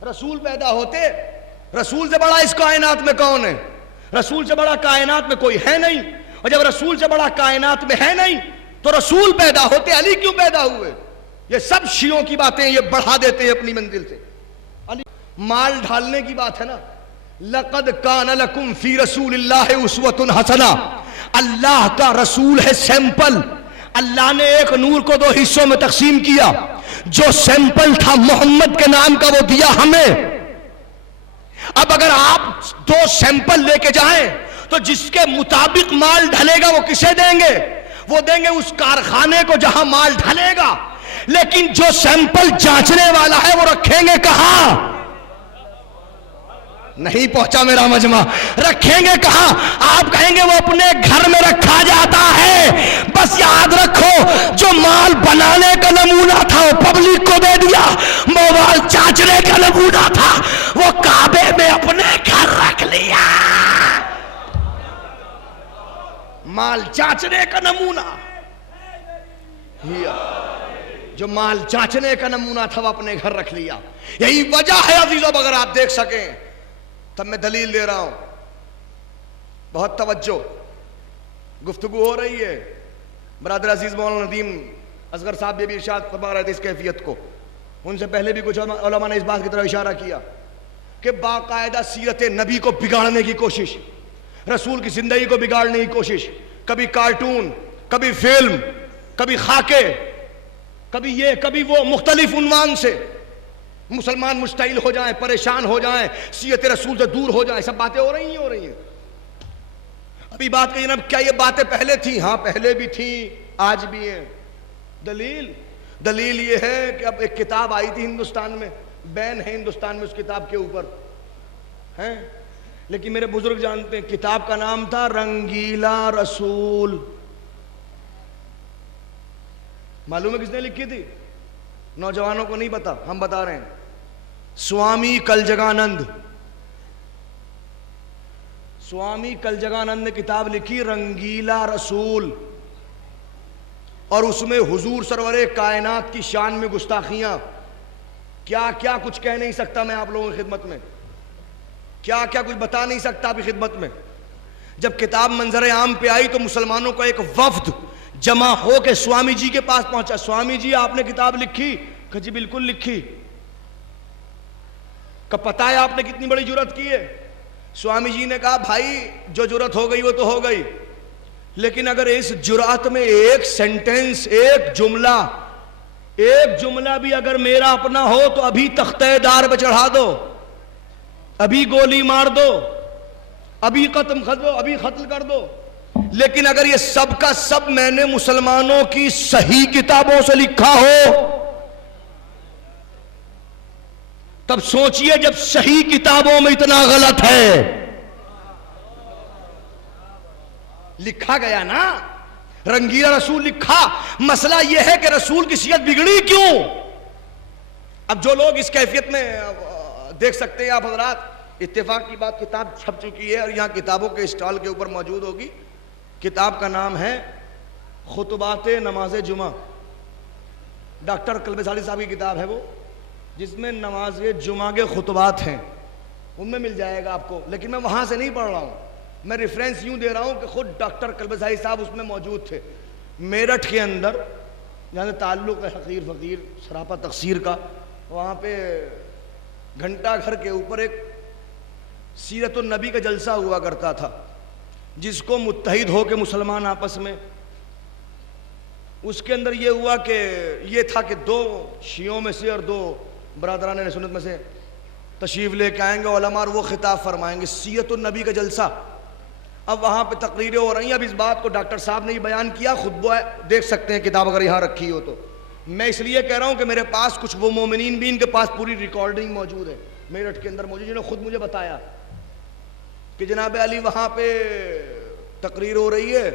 رسول پیدا ہوتے. رسول سے بڑا اس کائنات میں کون ہے؟ رسول سے بڑا کائنات میں کوئی ہے نہیں. اور جب رسول سے بڑا کائنات میں ہے نہیں تو رسول پیدا ہوتے، علی کیوں پیدا ہوئے؟ یہ سب شیعوں کی باتیں یہ بڑھا دیتے ہیں اپنی منزل سے. علی مال ڈھالنے کی بات ہے نا. لقد کان لکم فی رسول اللہ اسوۃ حسنہ. اللہ کا رسول ہے سیمپل. اللہ نے ایک نور کو 2 حصوں میں تقسیم کیا. جو سیمپل تھا محمد کے نام کا وہ دیا ہمیں. اب اگر آپ 2 سیمپل لے کے جائیں تو جس کے مطابق مال ڈھلے گا وہ کسے دیں گے؟ وہ دیں گے اس کارخانے کو جہاں مال ڈھلے گا. لیکن جو سیمپل جانچنے والا ہے وہ رکھیں گے کہاں؟ نہیں پہنچا میرا مجمع. رکھیں گے کہاں؟ آپ کہیں گے وہ اپنے گھر میں رکھا جاتا ہے. بس یاد رکھو جو مال بنانے کا نمونہ تھا وہ پبلک کو دے دیا. موبائل چاچنے کا نمونہ تھا وہ کعبے میں اپنے گھر رکھ لیا. مال چاچنے کا نمونہ، جو مال چاچنے کا نمونہ تھا وہ اپنے گھر رکھ لیا. یہی وجہ ہے عزیزوں، اگر آپ دیکھ سکیں تب میں دلیل دے رہا ہوں. بہت توجہ، گفتگو ہو رہی ہے. برادر عزیز مولانا ندیم اصغر صاحب بھی ارشاد فرما رہے تھے اس کیفیت کو. ان سے پہلے بھی کچھ علماء نے اس بات کی طرف اشارہ کیا کہ باقاعدہ سیرت نبی کو بگاڑنے کی کوشش، رسول کی زندگی کو بگاڑنے کی کوشش، کبھی کارٹون، کبھی فلم، کبھی خاکے، کبھی یہ کبھی وہ، مختلف عنوان سے مسلمان مشتعل ہو جائیں، پریشان ہو جائیں، سیرت رسول سے دور ہو جائیں. سب باتیں ہو رہی ہیں. ابھی بات کہیے نا کیا یہ باتیں پہلے تھیں؟ ہاں پہلے بھی تھیں، آج بھی ہیں. دلیل یہ ہے کہ اب ایک کتاب آئی تھی ہندوستان میں، بین ہے ہندوستان میں اس کتاب کے اوپر ہیں، لیکن میرے بزرگ جانتے ہیں کتاب کا نام تھا رنگیلا رسول. معلوم ہے کس نے لکھی تھی؟ نوجوانوں کو نہیں پتا، ہم بتا رہے ہیں. سوامی کلجگانند. سوامی کلجگانند نے کتاب لکھی رنگیلا رسول، اور اس میں حضور سرور کائنات کی شان میں گستاخیاں، کیا کیا کچھ کہہ نہیں سکتا میں آپ لوگوں کی خدمت میں، کیا کیا کچھ بتا نہیں سکتا آپ کی خدمت میں. جب کتاب منظر عام پہ آئی تو مسلمانوں کا ایک وفد جمع ہو کے سوامی جی کے پاس پہنچا. سوامی جی آپ نے کتاب لکھی؟ کہ جی بالکل لکھی. کہ پتہ ہے آپ نے کتنی بڑی جرات کی ہے؟ سوامی جی نے کہا بھائی جو جرات ہو گئی وہ تو ہو گئی، لیکن اگر اس جرات میں ایک سینٹنس، ایک جملہ بھی اگر میرا اپنا ہو تو ابھی تختہ دار پہ چڑھا دو، ابھی گولی مار دو، ابھی قتل کر دو. لیکن اگر یہ سب کا سب میں نے مسلمانوں کی صحیح کتابوں سے لکھا ہو تب سوچئے جب صحیح کتابوں میں اتنا غلط ہے. لکھا گیا نا رنگیلا رسول لکھا. مسئلہ یہ ہے کہ رسول کی سیرت بگڑی کیوں؟ اب جو لوگ اس کیفیت میں دیکھ سکتے ہیں آپ حضرات، اتفاق کی بات کتاب چھپ چکی ہے اور یہاں کتابوں کے اسٹال کے اوپر موجود ہوگی. کتاب کا نام ہے خطبات نماز جمعہ. ڈاکٹر کلب سالی صاحب کی کتاب ہے وہ، جس میں نماز جمعہ کے خطبات ہیں. ان میں مل جائے گا آپ کو، لیکن میں وہاں سے نہیں پڑھ رہا ہوں، میں ریفرنس یوں دے رہا ہوں کہ خود ڈاکٹر کلبزائی صاحب اس میں موجود تھے. میرٹھ کے اندر جہاں سے تعلق ہے حقیر فقیر سراپا تقصیر کا، وہاں پہ گھنٹہ گھر کے اوپر ایک سیرت النبی کا جلسہ ہوا کرتا تھا، جس کو متحد ہو کے مسلمان آپس میں، اس کے اندر یہ ہوا کہ یہ تھا کہ 2 شیعوں میں سے اور 2 برادران سنت میں سے تشریف لے کے آئیں گے علماء اور وہ خطاب فرمائیں گے، سیرت النبی کا جلسہ. اب وہاں پہ تقریریں ہو رہی ہیں. اب اس بات کو ڈاکٹر صاحب نے بیان کیا، خطبہ دیکھ سکتے ہیں کتاب اگر یہاں رکھی ہو تو. میں اس لیے کہہ رہا ہوں کہ میرے پاس کچھ وہ مومنین بھی ان کے پاس پوری ریکارڈنگ موجود ہے میرٹھ کے اندر موجود، جنہوں نے خود مجھے بتایا کہ جناب علی وہاں پہ تقریر ہو رہی ہے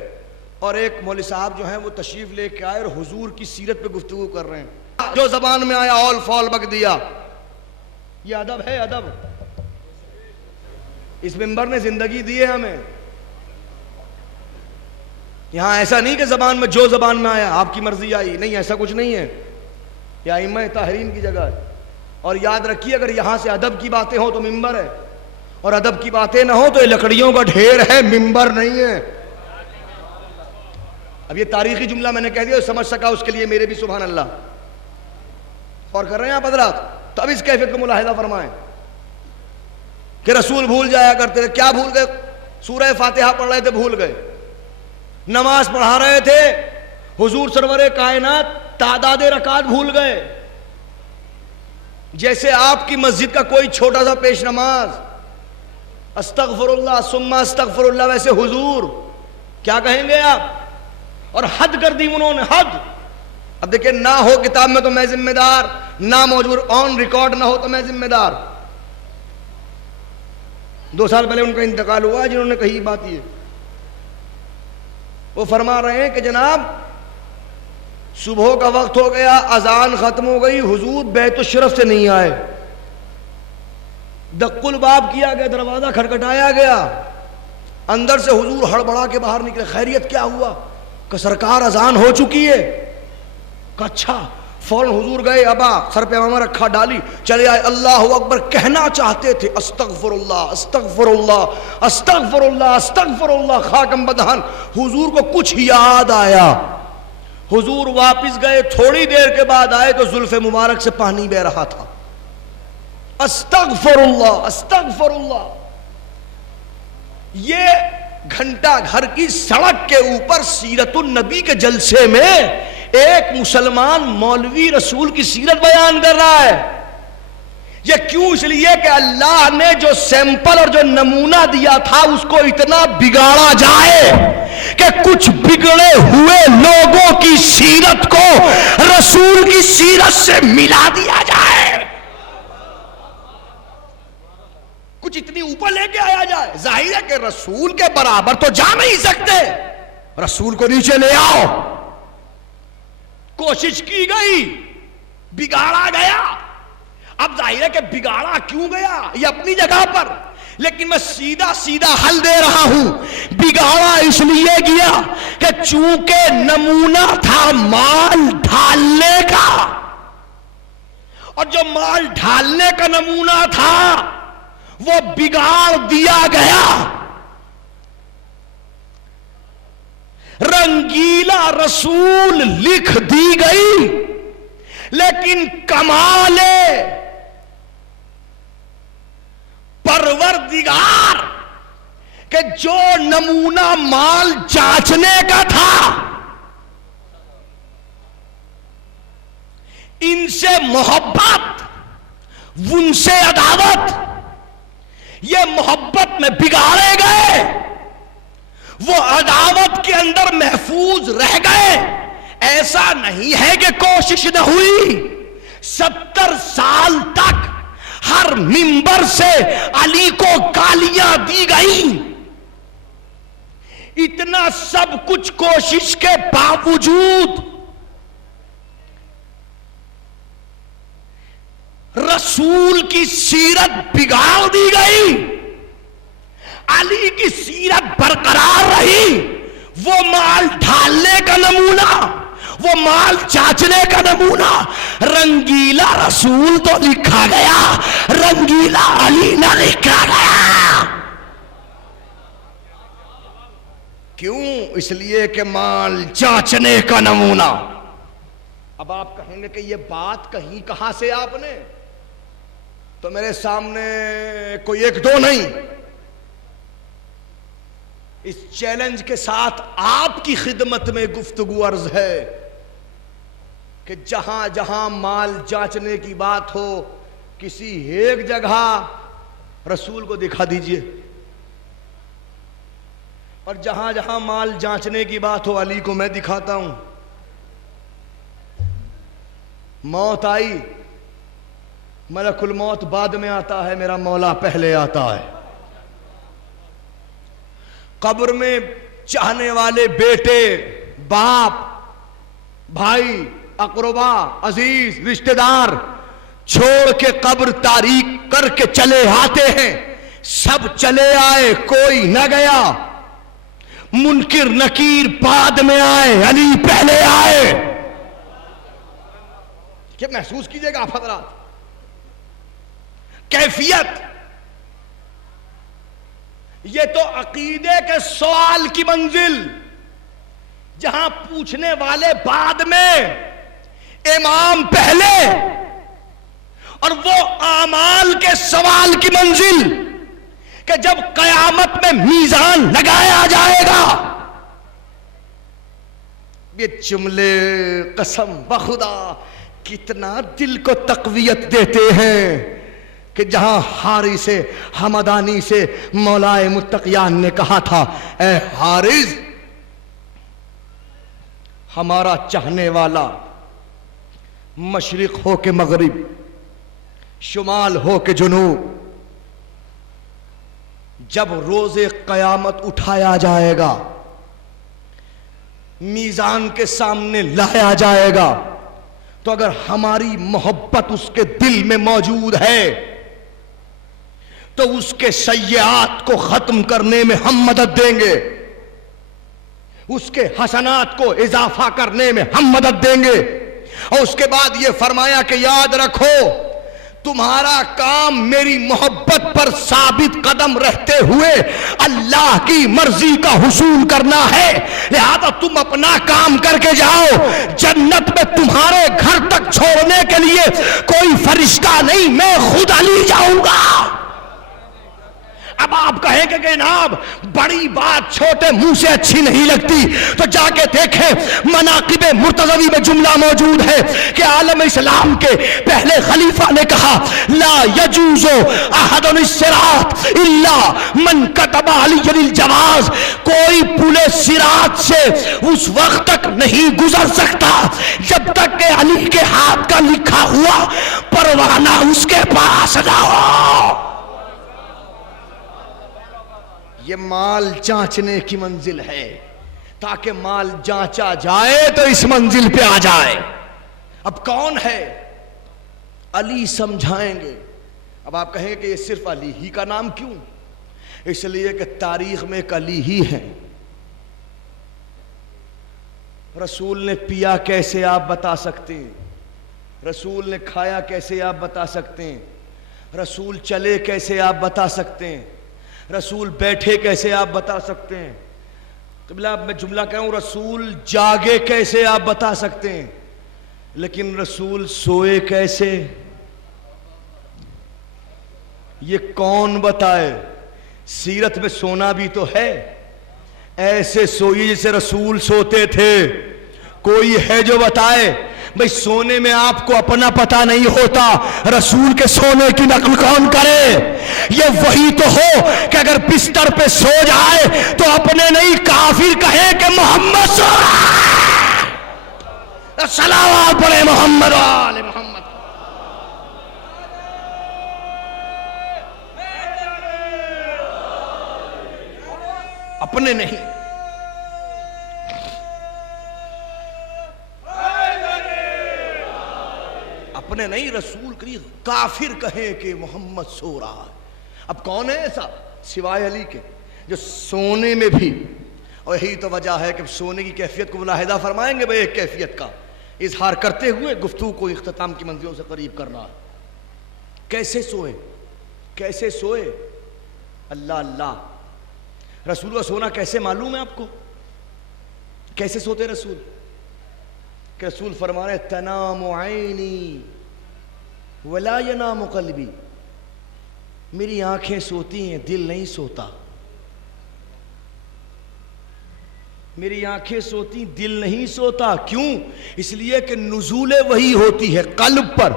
اور ایک مولوی صاحب جو ہیں وہ تشریف لے کے آئے اور حضور کی سیرت پہ گفتگو کر رہے ہیں. جو زبان میں آیا اول فال بک دیا. یہ ادب ہے، ادب. اس ممبر نے زندگی دی ہے ہمیں. یہاں ایسا نہیں کہ زبان میں جو زبان میں آیا آپ کی مرضی آئی, نہیں, ایسا کچھ نہیں ہے. یہ ائمہ طاہرین کی جگہ ہے. اور یاد رکھیے اگر یہاں سے ادب کی باتیں ہوں تو ممبر ہے, اور ادب کی باتیں نہ ہوں تو یہ لکڑیوں کا ڈھیر ہے, ممبر نہیں ہے. اب یہ تاریخی جملہ میں نے کہہ دیا, سمجھ سکا اس کے لیے میرے بھی سبحان اللہ. اور کر رہے ہیں آپ حضرات, تو اب اس کیفیت کو ملاحظہ فرمائیں کہ رسول بھول جایا کرتے تھے. کیا بھول گئے؟ سورہ فاتحہ پڑھ رہے تھے بھول گئے, نماز پڑھا رہے تھے حضور سرور کائنات تعداد رکعات بھول گئے. جیسے آپ کی مسجد کا کوئی چھوٹا سا پیش نماز استغفر اللہ ثم استغفر اللہ, ویسے حضور کیا کہیں گے آپ؟ اور حد کر دی انہوں نے, حد. اب دیکھیں, نہ ہو کتاب میں تو میں ذمہ دار, نہ موجود آن ریکارڈ نہ ہو تو میں ذمہ دار. 2 سال پہلے ان کا انتقال ہوا جنہوں نے کہی بات یہ. وہ فرما رہے ہیں کہ جناب صبح کا وقت ہو گیا, اذان ختم ہو گئی, حضور بیت الشرف سے نہیں آئے. دق الباب کیا گیا, دروازہ کھٹکھٹایا گیا, اندر سے حضور ہڑبڑا کے باہر نکلے. خیریت کیا ہوا؟ کہ سرکار اذان ہو چکی ہے. کہ اچھا. فوراً حضور گئے, ابا سر پہ امامہ رکھا, ڈالی, چلے آئے. اللہ اکبر کہنا چاہتے تھے, استغفر اللہ استغفر اللہ استغفر اللہ استغفر اللہ, خاکم بدہن. حضور کو کچھ یاد آیا, حضور واپس گئے, تھوڑی دیر کے بعد آئے تو زلف مبارک سے پانی بہ رہا تھا. استغفر اللہ استغفر اللہ. یہ گھنٹہ گھر کی سڑک کے اوپر سیرت النبی کے جلسے میں ایک مسلمان مولوی رسول کی سیرت بیان کر رہا ہے. یہ کیوں؟ اس لیے کہ اللہ نے جو سیمپل اور جو نمونہ دیا تھا اس کو اتنا بگاڑا جائے کہ کچھ بگڑے ہوئے لوگوں کی سیرت کو رسول کی سیرت سے ملا دیا جائے, کچھ اتنی اوپر لے کے آیا جائے. ظاہر ہے کہ رسول کے برابر تو جا نہیں سکتے, رسول کو نیچے لے آؤ. کوشش کی گئی, بگاڑا گیا. اب ظاہر ہے کہ بگاڑا کیوں گیا یہ اپنی جگہ پر, لیکن میں سیدھا سیدھا حل دے رہا ہوں. بگاڑا اس لیے گیا کہ چونکہ نمونہ تھا مال ڈھالنے کا, اور جو مال ڈھالنے کا نمونہ تھا وہ بگاڑ دیا گیا. رنگیلا رسول لکھ دی گئی, لیکن کمال پروردگار کہ جو نمونہ مال جانچنے کا تھا ان سے محبت, ان سے عداوت, یہ محبت میں بگاڑے گئے, وہ عداوت کے اندر محفوظ رہ گئے. ایسا نہیں ہے کہ کوشش نہ ہوئی. 70 سال تک ہر منبر سے علی کو گالیاں دی گئیں. اتنا سب کچھ کوشش کے باوجود رسول کی سیرت بگاڑ دی گئی, علی کی سیرت برقرار رہی. وہ مال ڈھالنے کا نمونہ, وہ مال چاچنے کا نمونہ رنگیلا رسول تو لکھا گیا, رنگیلا علی نہ لکھا گیا. کیوں؟ اس لیے کہ مال چاچنے کا نمونہ. اب آپ کہیں گے کہ یہ بات کہیں کہاں سے آپ نے, تو میرے سامنے کوئی 1-2 نہیں, اس چیلنج کے ساتھ آپ کی خدمت میں گفتگو عرض ہے کہ جہاں جہاں مال جانچنے کی بات ہو کسی ایک جگہ رسول کو دکھا دیجئے, اور جہاں جہاں مال جانچنے کی بات ہو علی کو میں دکھاتا ہوں. موت آئی, ملک الموت بعد میں آتا ہے, میرا مولا پہلے آتا ہے. قبر میں چاہنے والے بیٹے, باپ, بھائی, اقربا, عزیز, رشتہ دار چھوڑ کے قبر تاریک کر کے چلے آتے ہیں. سب چلے آئے کوئی نہ گیا، منکر نکیر بعد میں آئے، علی پہلے آئے۔ کیا محسوس کیجئے گا آپ حضرات کیفیت؟ یہ تو عقیدے کے سوال کی منزل، جہاں پوچھنے والے بعد میں، امام پہلے، اور وہ اعمال کے سوال کی منزل کہ جب قیامت میں میزان لگایا جائے گا۔ یہ جملے قسم بخدا کتنا دل کو تقویت دیتے ہیں کہ جہاں حارث حمدانی سے مولائے متقیان نے کہا تھا، اے حارث، ہمارا چاہنے والا مشرق ہو کے مغرب، شمال ہو کے جنوب، جب روز قیامت اٹھایا جائے گا، میزان کے سامنے لایا جائے گا، تو اگر ہماری محبت اس کے دل میں موجود ہے تو اس کے سیئات کو ختم کرنے میں ہم مدد دیں گے، اس کے حسنات کو اضافہ کرنے میں ہم مدد دیں گے۔ اور اس کے بعد یہ فرمایا کہ یاد رکھو تمہارا کام میری محبت پر ثابت قدم رہتے ہوئے اللہ کی مرضی کا حصول کرنا ہے، لہذا تم اپنا کام کر کے جاؤ، جنت میں تمہارے گھر تک چھوڑنے کے لیے کوئی فرشتہ نہیں، میں خود علی جاؤں گا۔ اب آپ کہیں کہ جناب بڑی بات چھوٹے منہ سے اچھی نہیں لگتی، تو جا کے دیکھیں مناقب مرتضوی میں جملہ موجود ہے کہ عالم اسلام کے پہلے خلیفہ نے کہا، لا یجوز احد الصراط الا من کتب علی الجواز، کوئی پل صراط سے اس وقت تک نہیں گزر سکتا جب تک کہ علی کے ہاتھ کا لکھا ہوا پروانہ اس کے پاس نہ ہو۔ یہ مال جانچنے کی منزل ہے، تاکہ مال جانچا جائے تو اس منزل پہ آ جائے۔ اب کون ہے؟ علی سمجھائیں گے۔ اب آپ کہیں کہ یہ صرف علی ہی کا نام کیوں؟ اس لیے کہ تاریخ میں ایک علی ہی ہے۔ رسول نے پیا کیسے آپ بتا سکتے ہیں؟ رسول نے کھایا کیسے آپ بتا سکتے ہیں؟ رسول چلے کیسے آپ بتا سکتے ہیں؟ رسول بیٹھے کیسے آپ بتا سکتے ہیں؟ قبلہ میں جملہ کہوں، رسول جاگے کیسے آپ بتا سکتے ہیں؟ لیکن رسول سوئے کیسے؟ یہ کون بتائے؟ سیرت میں سونا بھی تو ہے، ایسے سوئیے جیسے رسول سوتے تھے۔ کوئی ہے جو بتائے؟ بھئی سونے میں آپ کو اپنا پتہ نہیں ہوتا، رسول کے سونے کی نقل کون کرے؟ یہ وہی تو ہو کہ اگر بستر پہ سو جائے تو اپنے نہیں کافر کہے کہ محمد سو رہا ہے، صلوات پڑھے محمد و آل محمد۔ اپنے نہیں، اپنے نہیں، رسول کریم کافر کہیں کہ محمد سو رہا ہے۔ اب کون ہے ایسا سوائے علی کے جو سونے میں بھی، اور یہی تو وجہ ہے کہ سونے کی کیفیت کو ملاحظہ فرمائیں گے بھئی ایک کیفیت کا اظہار کرتے ہوئے گفتگو کو اختتام کی منزلوں سے قریب کرنا ہے۔ کیسے سوئے؟ کیسے سوئے؟ اللہ اللہ۔ رسول کا سونا کیسے معلوم ہے آپ کو؟ کیسے سوتے رسول؟ کہ رسول فرما رہے تنام عینی ولا ینام قلبی، میری آنکھیں سوتی ہیں دل نہیں سوتا، میری آنکھیں سوتی دل نہیں سوتا۔ کیوں؟ اس لیے کہ نزول وحی ہوتی ہے قلب پر،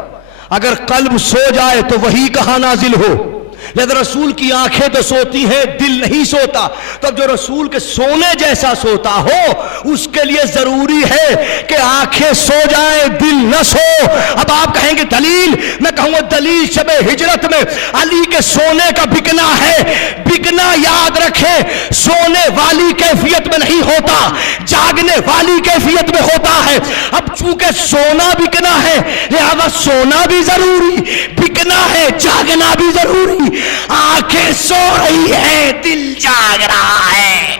اگر قلب سو جائے تو وحی کہاں نازل ہو؟ لہذا رسول کی آنکھیں تو سوتی ہیں دل نہیں سوتا، تو جو رسول کے سونے جیسا سوتا ہو اس کے لیے ضروری ہے کہ آنکھیں سو جائیں دل نہ سو۔ اب آپ کہیں گے دلیل، میں کہوں گا دلیل شب ہجرت میں علی کے سونے کا بکنا ہے، بکنا یاد رکھے سونے والی کیفیت میں نہیں ہوتا، جاگنے والی کیفیت میں ہوتا ہے۔ اب چونکہ سونا بکنا ہے لہذا سونا بھی ضروری، بکنا ہے جاگنا بھی ضروری۔ آنکھیں سو رہی ہے، دل جاگ رہا ہے۔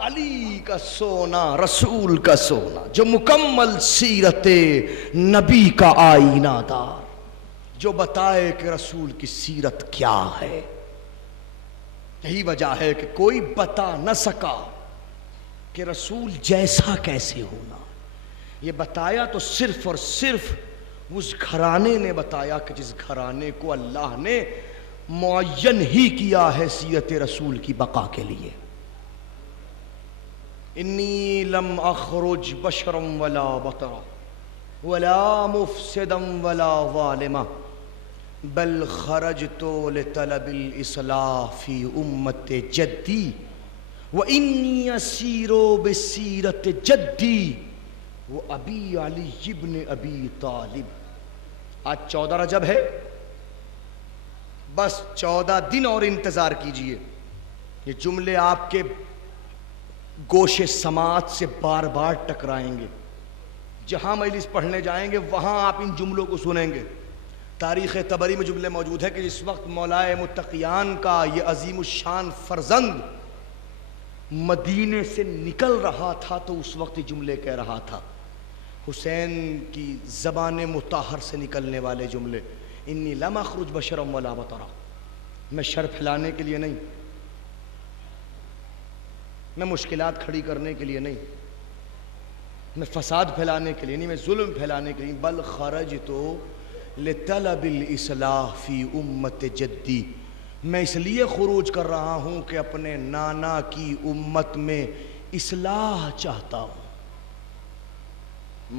علی کا سونا، رسول کا سونا، جو مکمل سیرت نبی کا آئینہ دار، جو بتائے کہ رسول کی سیرت کیا ہے۔ یہی وجہ ہے کہ کوئی بتا نہ سکا کہ رسول جیسا کیسے ہونا۔ یہ بتایا تو صرف اور صرف اس گھرانے نے بتایا کہ جس گھرانے کو اللہ نے معین ہی کیا ہے سیرت رسول کی بقا کے لیے۔ انی لم اخرج بشرا ولا بطرا ولا مفسدا ولا ظالما بل خرجت لطلب الاصلاح فی امت جدی وانی اسیر بسیرت جدی وابی علی ابن ابی طالب۔ آج 14 رجب ہے، بس 14 دن اور انتظار کیجئے۔ یہ جملے آپ کے گوشے سماعت سے بار بار ٹکرائیں گے۔ جہاں مجلس پڑھنے جائیں گے وہاں آپ ان جملوں کو سنیں گے۔ تاریخ طبری میں جملے موجود ہے کہ جس وقت مولائے متقیان کا یہ عظیم الشان فرزند مدینے سے نکل رہا تھا تو اس وقت یہ جملے کہہ رہا تھا، حسین کی زبان مطہر سے نکلنے والے جملے، انی لم اخرج بشرا ولا بطرا، میں شر پھیلانے کے لیے نہیں، میں مشکلات کھڑی کرنے کے لیے نہیں، میں فساد پھیلانے کے لیے نہیں، میں ظلم پھیلانے کے لیے، بل خرجت لطلب الاصلاح فی امت جدی، میں اس لیے خروج کر رہا ہوں کہ اپنے نانا کی امت میں اصلاح چاہتا ہوں۔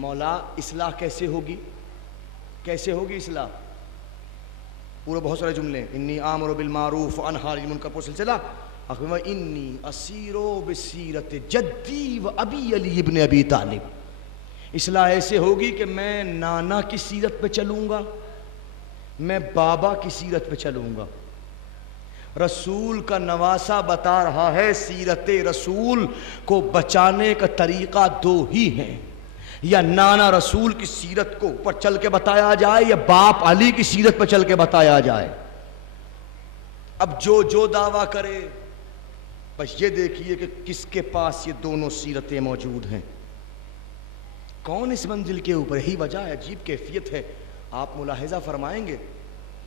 مولا اصلاح کیسے ہوگی؟ کیسے ہوگی اصلاح؟ پورے بہت سارے جملے، انی آمر بالمعروف وانہی عن المنکر پر سلسلہ، آخر میں انی اسیر بسیرت جدی و ابی علی ابن ابی طالب۔ اصلاح ایسے ہوگی کہ میں نانا کی سیرت پہ چلوں گا، میں بابا کی سیرت پہ چلوں گا۔ رسول کا نواسہ بتا رہا ہے سیرت رسول کو بچانے کا طریقہ دو ہی ہیں، یا نانا رسول کی سیرت کو پر چل کے بتایا جائے یا باپ علی کی سیرت پر چل کے بتایا جائے۔ اب جو دعویٰ کرے بس یہ دیکھیے کہ کس کے پاس یہ دونوں سیرتیں موجود ہیں، کون اس منزل کے اوپر۔ یہی وجہ ہے، عجیب کیفیت ہے۔ آپ ملاحظہ فرمائیں گے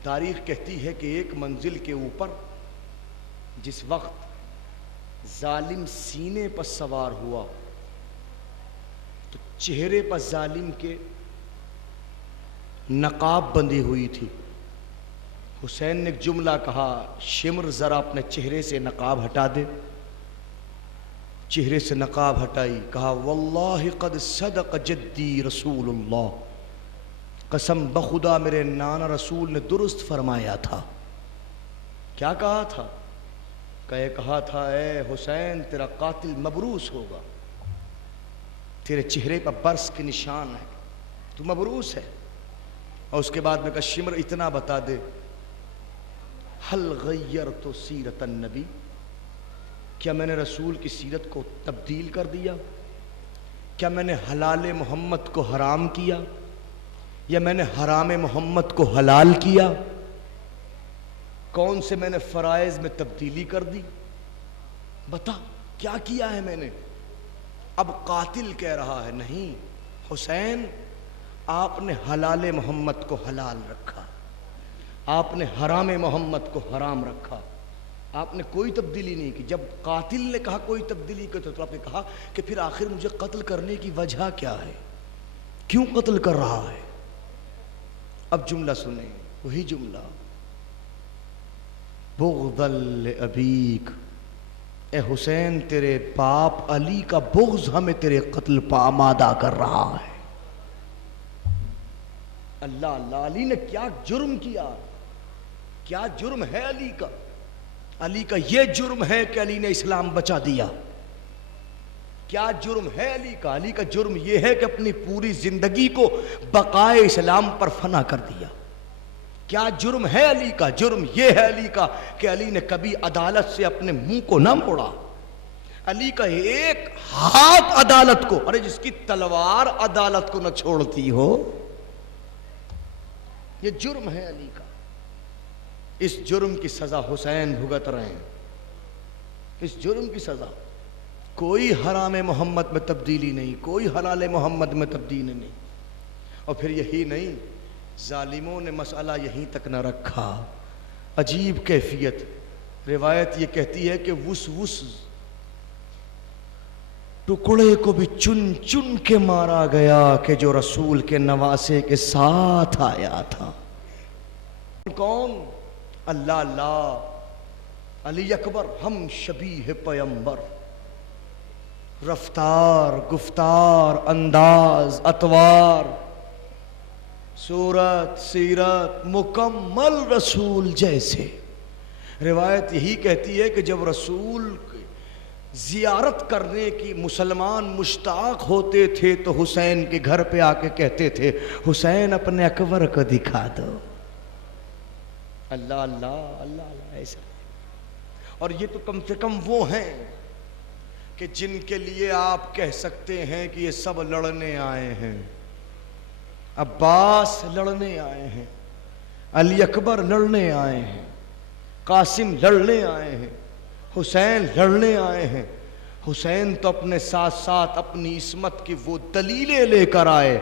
تاریخ کہتی ہے کہ ایک منزل کے اوپر جس وقت ظالم سینے پر سوار ہوا تو چہرے پر ظالم کے نقاب بندھی ہوئی تھی۔ حسین نے ایک جملہ کہا، شمر ذرا اپنے چہرے سے نقاب ہٹا دے۔ چہرے سے نقاب ہٹائی، کہا واللہ قد صدق جدی رسول اللہ، قسم بخدا میرے نانا رسول نے درست فرمایا تھا۔ کیا کہا تھا؟ کہا تھا اے حسین تیرا قاتل مبروس ہوگا، تیرے چہرے پر برس کے نشان ہے، تو مبروس ہے۔ اور اس کے بعد میں کہا شمر اتنا بتا دے، حل غیرت سیرت النبی، کیا میں نے رسول کی سیرت کو تبدیل کر دیا؟ کیا میں نے حلال محمد کو حرام کیا یا میں نے حرام محمد کو حلال کیا؟ کون سے میں نے فرائض میں تبدیلی کر دی؟ بتا کیا کیا ہے میں نے؟ اب قاتل کہہ رہا ہے نہیں حسین، آپ نے حلال محمد کو حلال رکھا، آپ نے حرام محمد کو حرام رکھا، آپ نے کوئی تبدیلی نہیں کی۔ جب قاتل نے کہا کوئی تبدیلی کی تو آپ نے کہا کہ پھر آخر مجھے قتل کرنے کی وجہ کیا ہے، کیوں قتل کر رہا ہے؟ اب جملہ سنیں، وہی جملہ، بغضا لابیک، اے حسین تیرے باپ علی کا بغض ہمیں تیرے قتل پہ آمادہ کر رہا ہے۔ اللہ اللہ، علی نے کیا جرم کیا؟ کیا جرم ہے علی کا؟ علی کا یہ جرم ہے کہ علی نے اسلام بچا دیا۔ کیا جرم ہے علی کا؟ علی کا جرم یہ ہے کہ اپنی پوری زندگی کو بقائے اسلام پر فنا کر دیا۔ کیا جرم ہے علی کا؟ جرم یہ ہے علی کا کہ علی نے کبھی عدالت سے اپنے منہ کو نہ موڑا. علی کا ایک ہاتھ عدالت کو، ارے جس کی تلوار عدالت کو نہ چھوڑتی ہو، یہ جرم ہے علی کا. اس جرم کی سزا حسین بھگت رہے ہیں. اس جرم کی سزا. کوئی حرام محمد میں تبدیلی نہیں، کوئی حلال محمد میں تبدیلی نہیں. اور پھر یہی نہیں، ظالموں نے مسئلہ یہیں تک نہ رکھا. عجیب کیفیت. روایت یہ کہتی ہے کہ وس ٹکڑے کو بھی چن چن کے مارا گیا کہ جو رسول کے نواسے کے ساتھ آیا تھا. کون؟ اللہ اللہ، علی اکبر ہم شبیہ پیمبر. رفتار، گفتار، انداز، اطوار، صورت، سیرت مکمل رسول جیسے. روایت یہی کہتی ہے کہ جب رسول زیارت کرنے کی مسلمان مشتاق ہوتے تھے تو حسین کے گھر پہ آ کے کہتے تھے حسین اپنے اکبر کو دکھا دو. اللہ اللہ اللہ اللہ ایسا. اور یہ تو کم سے کم وہ ہیں کہ جن کے لیے آپ کہہ سکتے ہیں کہ یہ سب لڑنے آئے ہیں. عباس لڑنے آئے ہیں، علی اکبر لڑنے آئے ہیں، قاسم لڑنے آئے ہیں، حسین لڑنے آئے ہیں. حسین تو اپنے ساتھ ساتھ اپنی عصمت کی وہ دلیلیں لے کر آئے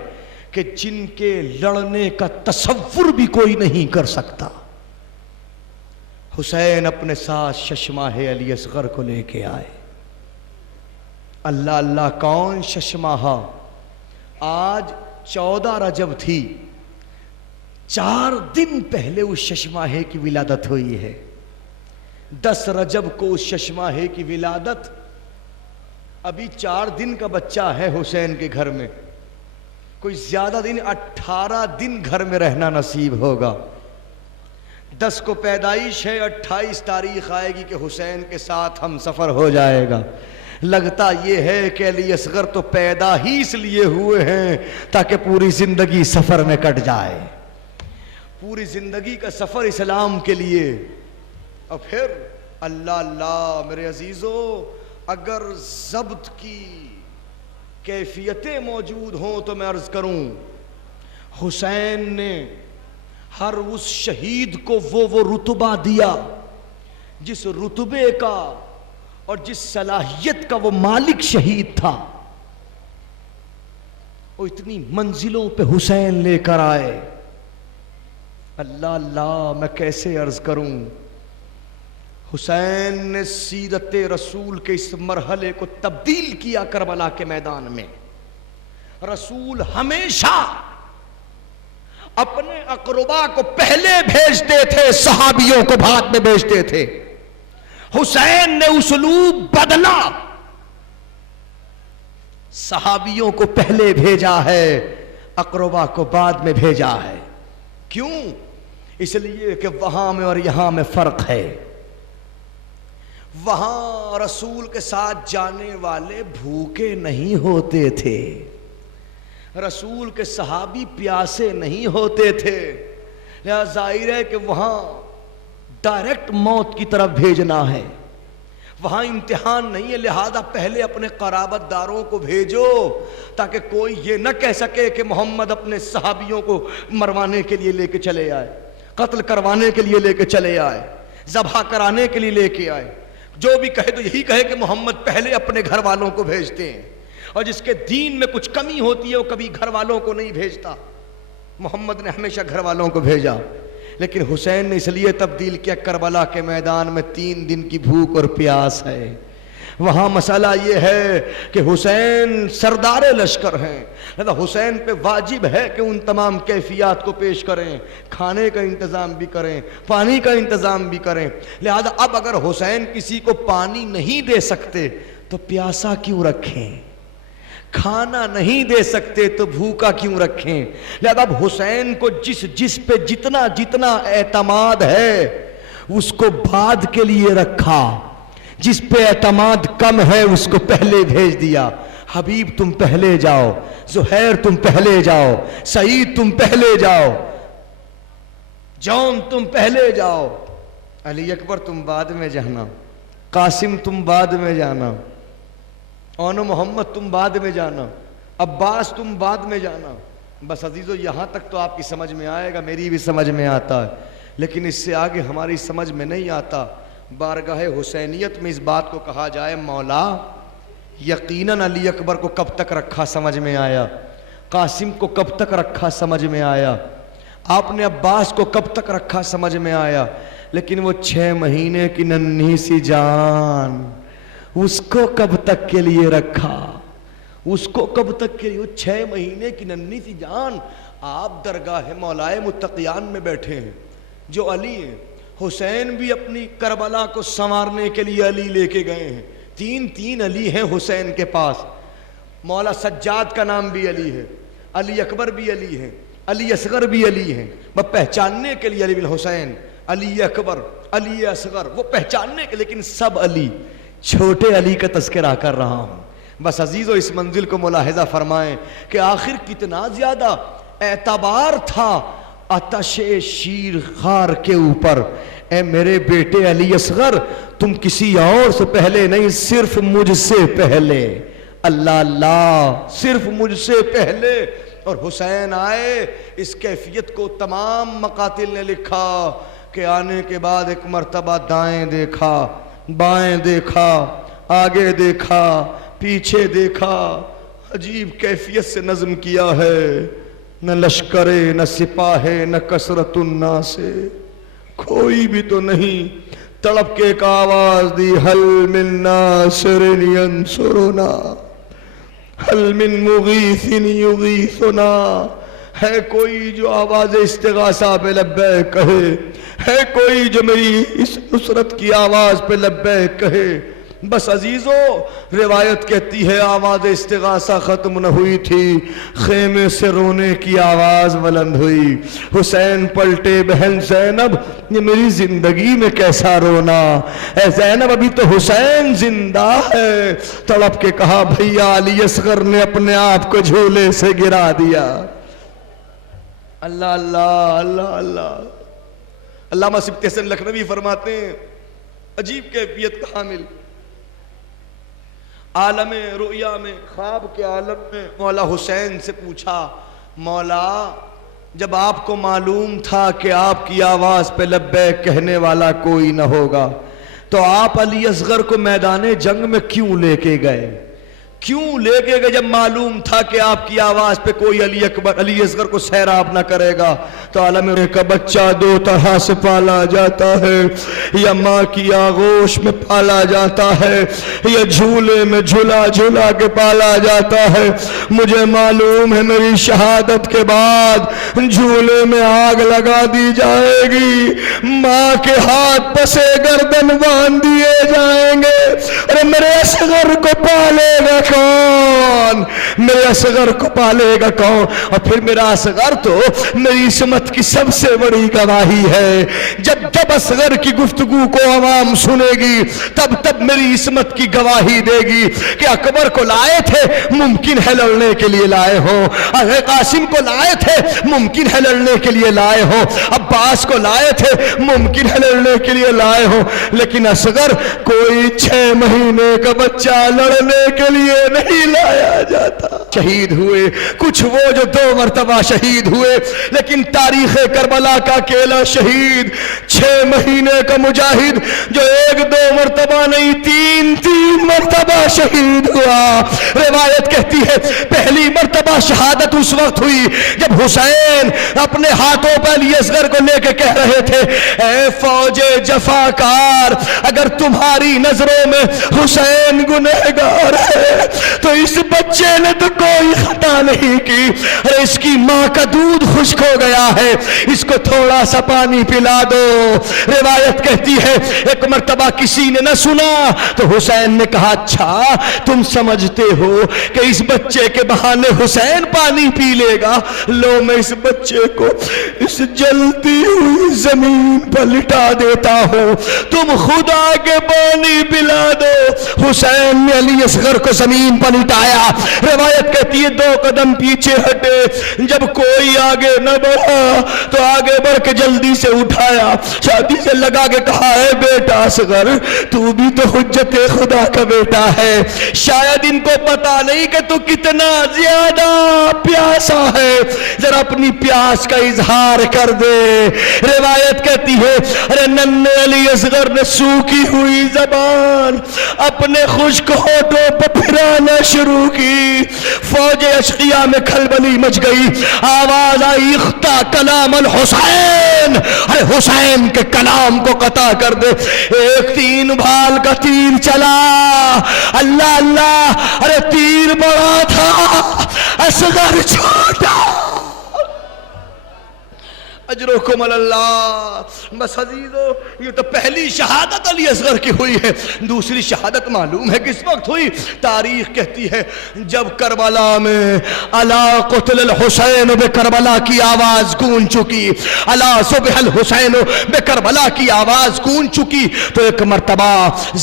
کہ جن کے لڑنے کا تصور بھی کوئی نہیں کر سکتا. حسین اپنے ساتھ ششماہ علی اصغر کو لے کے آئے. اللہ اللہ، کون ششماہ؟ آج 14 رجب تھی، 4 دن پہلے اس ششماہ کی ولادت ہوئی ہے. 10 رجب کو اس ششماہ کی ولادت، ابھی 4 دن کا بچہ ہے حسین کے گھر میں. کوئی زیادہ دن 18 دن گھر میں رہنا نصیب ہوگا. 10 کو پیدائش ہے، 28 تاریخ آئے گی کہ حسین کے ساتھ ہم سفر ہو جائے گا. لگتا یہ ہے کہ علی اصغر تو پیدا ہی اس لیے ہوئے ہیں تاکہ پوری زندگی سفر میں کٹ جائے. پوری زندگی کا سفر اسلام کے لیے. اور پھر اللہ اللہ میرے عزیزو، اگر ضبط کی کیفیتیں موجود ہوں تو میں عرض کروں، حسین نے ہر اس شہید کو وہ رتبہ دیا جس رتبے کا اور جس صلاحیت کا وہ مالک شہید تھا. وہ اتنی منزلوں پہ حسین لے کر آئے. اللہ اللہ میں کیسے عرض کروں. حسین نے سیرت رسول کے اس مرحلے کو تبدیل کیا کربلا کے میدان میں. رسول ہمیشہ اپنے اقربا کو پہلے بھیجتے تھے، صحابیوں کو بعد میں بھیجتے تھے. حسین نے اسلوب بدلا، صحابیوں کو پہلے بھیجا ہے، اقربا کو بعد میں بھیجا ہے. کیوں؟ اس لیے کہ وہاں میں اور یہاں میں فرق ہے. وہاں رسول کے ساتھ جانے والے بھوکے نہیں ہوتے تھے، رسول کے صحابی پیاسے نہیں ہوتے تھے. لہذا ظاہر ہے کہ وہاں ڈائریکٹ موت کی طرف بھیجنا ہے، وہاں امتحان نہیں ہے. لہذا پہلے اپنے قرابت داروں کو بھیجو تاکہ کوئی یہ نہ کہہ سکے کہ محمد اپنے صحابیوں کو مروانے کے لیے لے کے چلے آئے، قتل کروانے کے لیے لے کے چلے آئے، ذبح کرانے کے لیے لے کے آئے. جو بھی کہے تو یہی کہے کہ محمد پہلے اپنے گھر والوں کو بھیجتے ہیں، اور جس کے دین میں کچھ کمی ہوتی ہے وہ کبھی گھر والوں کو نہیں بھیجتا. محمد نے ہمیشہ گھر والوں کو بھیجا. لیکن حسین نے اس لیے تبدیل کیا، کربلا کے میدان میں 3 دن کی بھوک اور پیاس ہے. وہاں مسئلہ یہ ہے کہ حسین سردار لشکر ہیں، لہذا حسین پہ واجب ہے کہ ان تمام کیفیات کو پیش کریں، کھانے کا انتظام بھی کریں، پانی کا انتظام بھی کریں. لہذا اب اگر حسین کسی کو پانی نہیں دے سکتے تو پیاسا کیوں رکھیں، کھانا نہیں دے سکتے تو بھوکا کیوں رکھیں. لہذا اب حسین کو جس پہ جتنا اعتماد ہے اس کو بعد کے لیے رکھا، جس پہ اعتماد کم ہے اس کو پہلے بھیج دیا. حبیب تم پہلے جاؤ، زہیر تم پہلے جاؤ، سعید تم پہلے جاؤ. جون تم پہلے جاؤ، علی اکبر تم بعد میں جانا، قاسم تم بعد میں جانا، اون محمد تم بعد میں جانا، عباس تم بعد میں جانا۔ بس عزیزو یہاں تک تو آپ کی سمجھ میں آئے گا، میری بھی سمجھ میں آتا ہے، لیکن اس سے آگے ہماری سمجھ میں نہیں آتا۔ بارگاہ حسینیت میں اس بات کو کہا جائے مولا یقیناً علی اکبر کو کب تک رکھا سمجھ میں آیا، قاسم کو کب تک رکھا سمجھ میں آیا، آپ نے عباس کو کب تک رکھا سمجھ میں آیا، لیکن وہ 6 مہینے کی ننھی سی جان اس کو کب تک کے لیے رکھا، اس کو کب تک کے لیے، وہ 6 مہینے کی ننھی سی جان۔ آپ درگاہ مولائے متقیان میں بیٹھے ہیں جو علی ہیں، حسین بھی اپنی کربلا کو سنوارنے کے لیے علی لے کے گئے ہیں، 3 علی ہیں حسین کے پاس، مولا سجاد کا نام بھی علی ہے، علی اکبر بھی علی ہیں، علی اصغر بھی علی ہیں، وہ پہچاننے کے لیے علی بن حسین، علی اکبر، علی اصغر، وہ پہچاننے کے، لیکن سب علی، چھوٹے علی کا تذکرہ کر رہا ہوں۔ بس عزیزو اس منزل کو ملاحظہ فرمائیں کہ آخر کتنا زیادہ اعتبار تھا آتش شیر خار کے اوپر۔ اے میرے بیٹے علی اصغر، تم کسی اور سے پہلے نہیں، صرف مجھ سے پہلے، اللہ اللہ، صرف مجھ سے پہلے۔ اور حسین آئے، اس کیفیت کو تمام مقاتل نے لکھا کہ آنے کے بعد ایک مرتبہ دائیں دیکھا، بائیں دیکھا، آگے دیکھا، پیچھے دیکھا، عجیب کیفیت سے نظم کیا ہے، نہ لشکر نہ سپاہ نہ کثرت الناس، کوئی بھی تو نہیں، تڑپ کے ایک آواز دی، حل من ناصر ینصرنا، حل من مغیث یغیثنا، ہے کوئی جو آواز استغاثہ پہ لبیک کہے، ہے کوئی جو میری اس نصرت کی آواز پہ لبیک کہے۔ بس عزیزو روایت کہتی ہے آواز استغاثہ ختم نہ ہوئی تھی، خیمے سے رونے کی آواز بلند ہوئی۔ حسین پلٹے، بہن زینب یہ میری زندگی میں کیسا رونا، اے زینب ابھی تو حسین زندہ ہے۔ تڑپ کے کہا بھیا علی اصغر نے اپنے آپ کو جھولے سے گرا دیا۔ اللہ اللہ اللہ اللہ۔ علامہ سبط حسن لکھنوی فرماتے ہیں عجیب کیفیت کا حامل، عالم رؤیا میں، خواب کے عالم میں مولا حسین سے پوچھا، مولا جب آپ کو معلوم تھا کہ آپ کی آواز پہ لبیک کہنے والا کوئی نہ ہوگا تو آپ علی اصغر کو میدان جنگ میں کیوں لے کے گئے، کیوں لے کے گئے جب معلوم تھا کہ آپ کی آواز پہ کوئی علی اصغر کو سیراب نہ کرے گا؟ تو عالم کا بچہ 2 طرح سے پالا جاتا ہے، یا ماں کی آغوش میں پالا جاتا ہے، یا جھولے میں جھلا جھلا کے پالا جاتا ہے۔ مجھے معلوم ہے میری شہادت کے بعد جھولے میں آگ لگا دی جائے گی، ماں کے ہاتھ پسے گردن باندھ دیے جائیں گے، اور میرے اصغر کو پالے گا کون؟ میرے اصغر کو پالے گا کون؟ اور پھر میرا اصغر تو میری عصمت کی سب سے بڑی گواہی ہے۔ جب جب اصغر کی گفتگو کو عوام سنے گی تب تب میری عصمت کی گواہی دے گی کہ اکبر کو لائے تھے ممکن ہے لڑنے کے لیے لائے ہو، قاسم کو لائے تھے ممکن ہے لڑنے کے لیے لائے ہو، عباس کو لائے تھے ممکن ہے لڑنے کے لیے لائے ہو، لیکن اصغر کوئی 6 مہینے کا بچہ لڑنے کے لیے نہیں لایا جاتا۔ شہید ہوئے کچھ وہ جو 2 مرتبہ شہید ہوئے، لیکن تاریخ کربلا کا اکیلا شہید 6 مہینے کا مجاہد جو 1-2 مرتبہ نہیں 3 مرتبہ شہید ہوا۔ روایت کہتی ہے پہلی مرتبہ شہادت اس وقت ہوئی جب حسین اپنے ہاتھوں پہ علی اصغر کو لے کے کہہ رہے تھے، اے فوج جفاکار اگر تمہاری نظروں میں حسین گنہگار ہے تو اس بچے نے تو کوئی خطا نہیں کی، اور اس کی ماں کا دودھ خشک ہو گیا ہے، اس کو تھوڑا سا پانی پلا دو۔ روایت کہتی ہے ایک مرتبہ کسی نے نہ سنا تو حسین نے کہا اچھا تم سمجھتے ہو کہ اس بچے کے بہانے حسین پانی پی لے گا، لو میں اس بچے کو اس جلتی ہوئی زمین پر لٹا دیتا ہوں، تم خدا کے پانی پلا دو۔ حسین نے علی اصغر کو زمین پر لٹایا۔ روایت کہتی ہے 2 قدم پیچھے ہٹے، جب کوئی آگے آگے نہ بڑھا تو آگے بڑھ کے جلدی سے اٹھایا, چھاتی سے لگا کے کہا اے بیٹا اصغر تو بھی تو حجت خدا کا بیٹا ہے, شاید ان کو پتا نہیں کہ تو کتنا زیادہ پیاسا ہے, ذرا اپنی پیاس کا اظہار کر دے. روایت کہتی ہے ارے ننھے علی اصغر نے سوکھی ہوئی زبان اپنے خشک ہونٹوں پر پھرانا شروع کی. فوج اشقیاء میں کھلبلی مچ گئی, آواز آئی اختا کلام الحسین, ارے حسین کے کلام کو قطع کر دے. ایک 3 بھال کا تیر چلا, اللہ اللہ, ارے تیر بڑا تھا اصغر چھوٹا. اجرکم اللہ. بس عزیزو یہ تو پہلی شہادت علی اصغر کی ہوئی ہے, دوسری شہادت معلوم ہے کس وقت ہوئی. تاریخ کہتی ہے جب کربلا میں الا قتل الحسین بے کربلا کی آواز گونج چکی, الا صبح الحسین بے کربلا کی آواز گونج چکی, تو ایک مرتبہ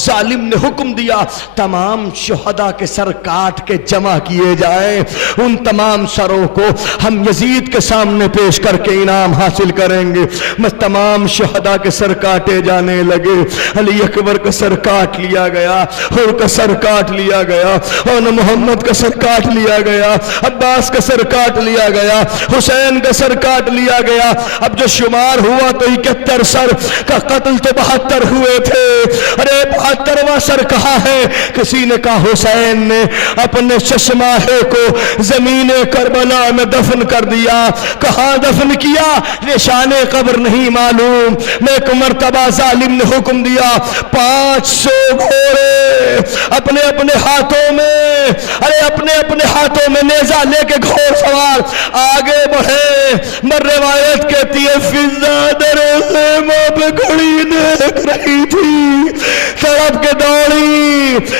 ظالم نے حکم دیا تمام شہداء کے سر کاٹ کے جمع کیے جائیں, ان تمام سروں کو ہم یزید کے سامنے پیش کر کے انعام حاصل کریں گے. بس تمام شہداء کے سر کاٹے جانے لگے. علی اکبر کا سر کاٹ لیا گیا, حر کا سر کاٹ لیا گیا, اور محمد کا سر کاٹ لیا گیا, عباس کا سر کاٹ لیا گیا, حسین کا سر کاٹ لیا گیا. اب جو شمار ہوا تو 71 سر کا قتل تو 72 ہوئے تھے. ارے 72واں سر کہاں ہے؟ کسی نے کہا حسین نے اپنے چشماہے کو زمین کربلا میں دفن کر دیا. کہاں دفن کیا نشان قبر نہیں معلوم. میں ایک مرتبہ ظالم نے حکم دیا 500 گھوڑے اپنے اپنے ہاتھوں میں, ارے اپنے اپنے ہاتھوں میں نیزہ لے کے گھوڑ سوار آگے بڑھے. مر روایت کہتی ہے فضا در خیمہ پہ کھڑی دیکھ رہی تھی, سڑک کے دوڑی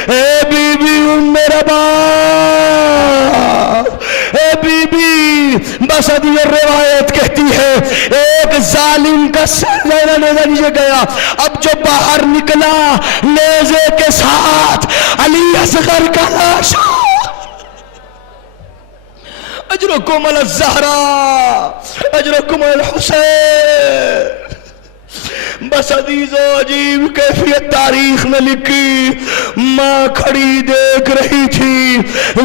اے بی بی میرا باپ, اے بی بی. بس یہ روایت کہتی ہے ایک ظالم کا سر نیزہ گیا. اب جو باہر نکلا نیزے کے ساتھ علی اصغر کا لاش. اجرکم علی الزہرا, اجرکم علی الحسین. بس عزیز و عجیب کیفیت تاریخ میں لکھی. ماں کھڑی دیکھ رہی تھی,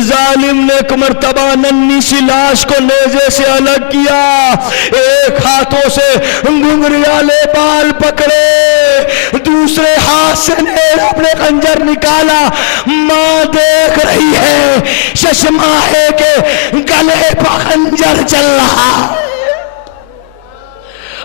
ظالم نے ایک مرتبہ ننھی سی لاش کو نیزے سے الگ کیا, ایک ہاتھوں سے گھنگریالے بال پکڑے, دوسرے ہاتھ سے اپنے خنجر نکالا. ماں دیکھ رہی ہے چشماہے کے گلے پر خنجر چل رہا.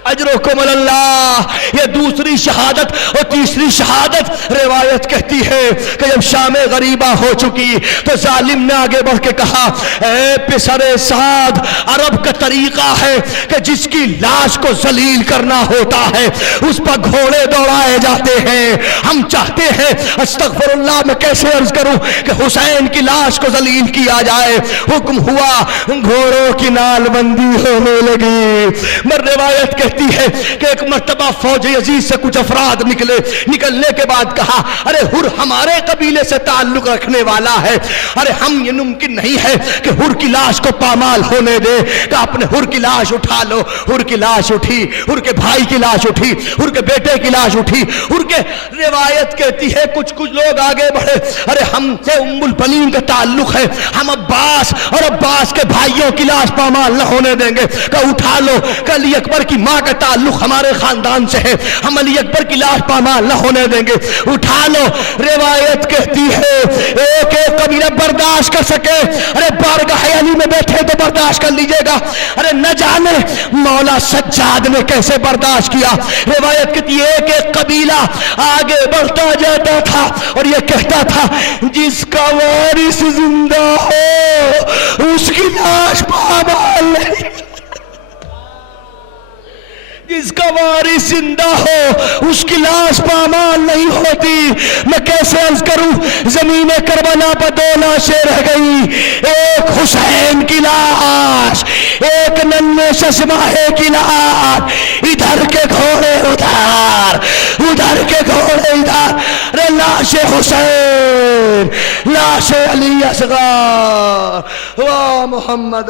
اجرکم اللہ. یہ دوسری شہادت. اور تیسری شہادت روایت کہتی ہے کہ جب شام غریبہ ہو چکی تو ظالم نے آگے بڑھ کے کہا اے پسر سعد, عرب کا طریقہ ہے کہ جس کی لاش کو ذلیل کرنا ہوتا ہے اس پر گھوڑے دوڑائے جاتے ہیں. ہم چاہتے ہیں استغفر اللہ میں کیسے عرض کروں کہ حسین کی لاش کو ذلیل کیا جائے. حکم ہوا, گھوڑوں کی نال بندی ہونے لگی. مر روایت کہتی ہے کہ ایک مرتبہ فوج یزید سے کچھ افراد نکلے. نکلنے کے بعد کہا ارے حر ہمارے قبیلے سے تعلق رکھنے والا ہے, ارے ہم یہ ممکن نہیں ہے کہ حر کی لاش کو پامال ہونے دے. کہ اپنے حر کی لاش اٹھا لو. حر کی لاش اٹھی, حر کے بھائی کی لاش اٹھی, حر کے بیٹے کی لاش اٹھی. حر کے روایت کہتی ہے کچھ لوگ آگے بڑھے, ارے ہم سے ام البنین کا تعلق ہے, ہم عباس اور عباس کے بھائیوں کی لاش پامال نہ ہونے دیں گے. کہ اٹھا لو, کہ علی اکبر کی ماں کا تعلق ہمارے خاندان سے ہے, ہم علی اکبر کی لاش پامال نہ ہونے دیں گے, اٹھا لو. روایت کہتی ہے ایک ایک قبیلہ برداشت کر سکے, ارے بارگاہ علی میں بیٹھے تو برداشت کر لیجئے گا, ارے نہ جانے مولا سجاد نے کیسے برداشت کیا. روایت کہتی ہے ایک ایک قبیلہ آگے بڑھتا جاتا تھا اور یہ کہتا تھا جس کا وارث زندہ ہو اس کی لاش پامال نہیں, جس کا وارث زندہ ہو اس کی لاش پامال نہیں ہوتی. میں کیسے عرض کروں, زمین کربلا پر 2 لاشیں رہ گئی, ایک حسین کی لاش, ایک ننھے چشماہے کی لاش. ادھر کے گھوڑے ادھر, ادھر کے گھوڑے ادھر. رے لاش حسین, لاش علی اصغر, واہ محمد.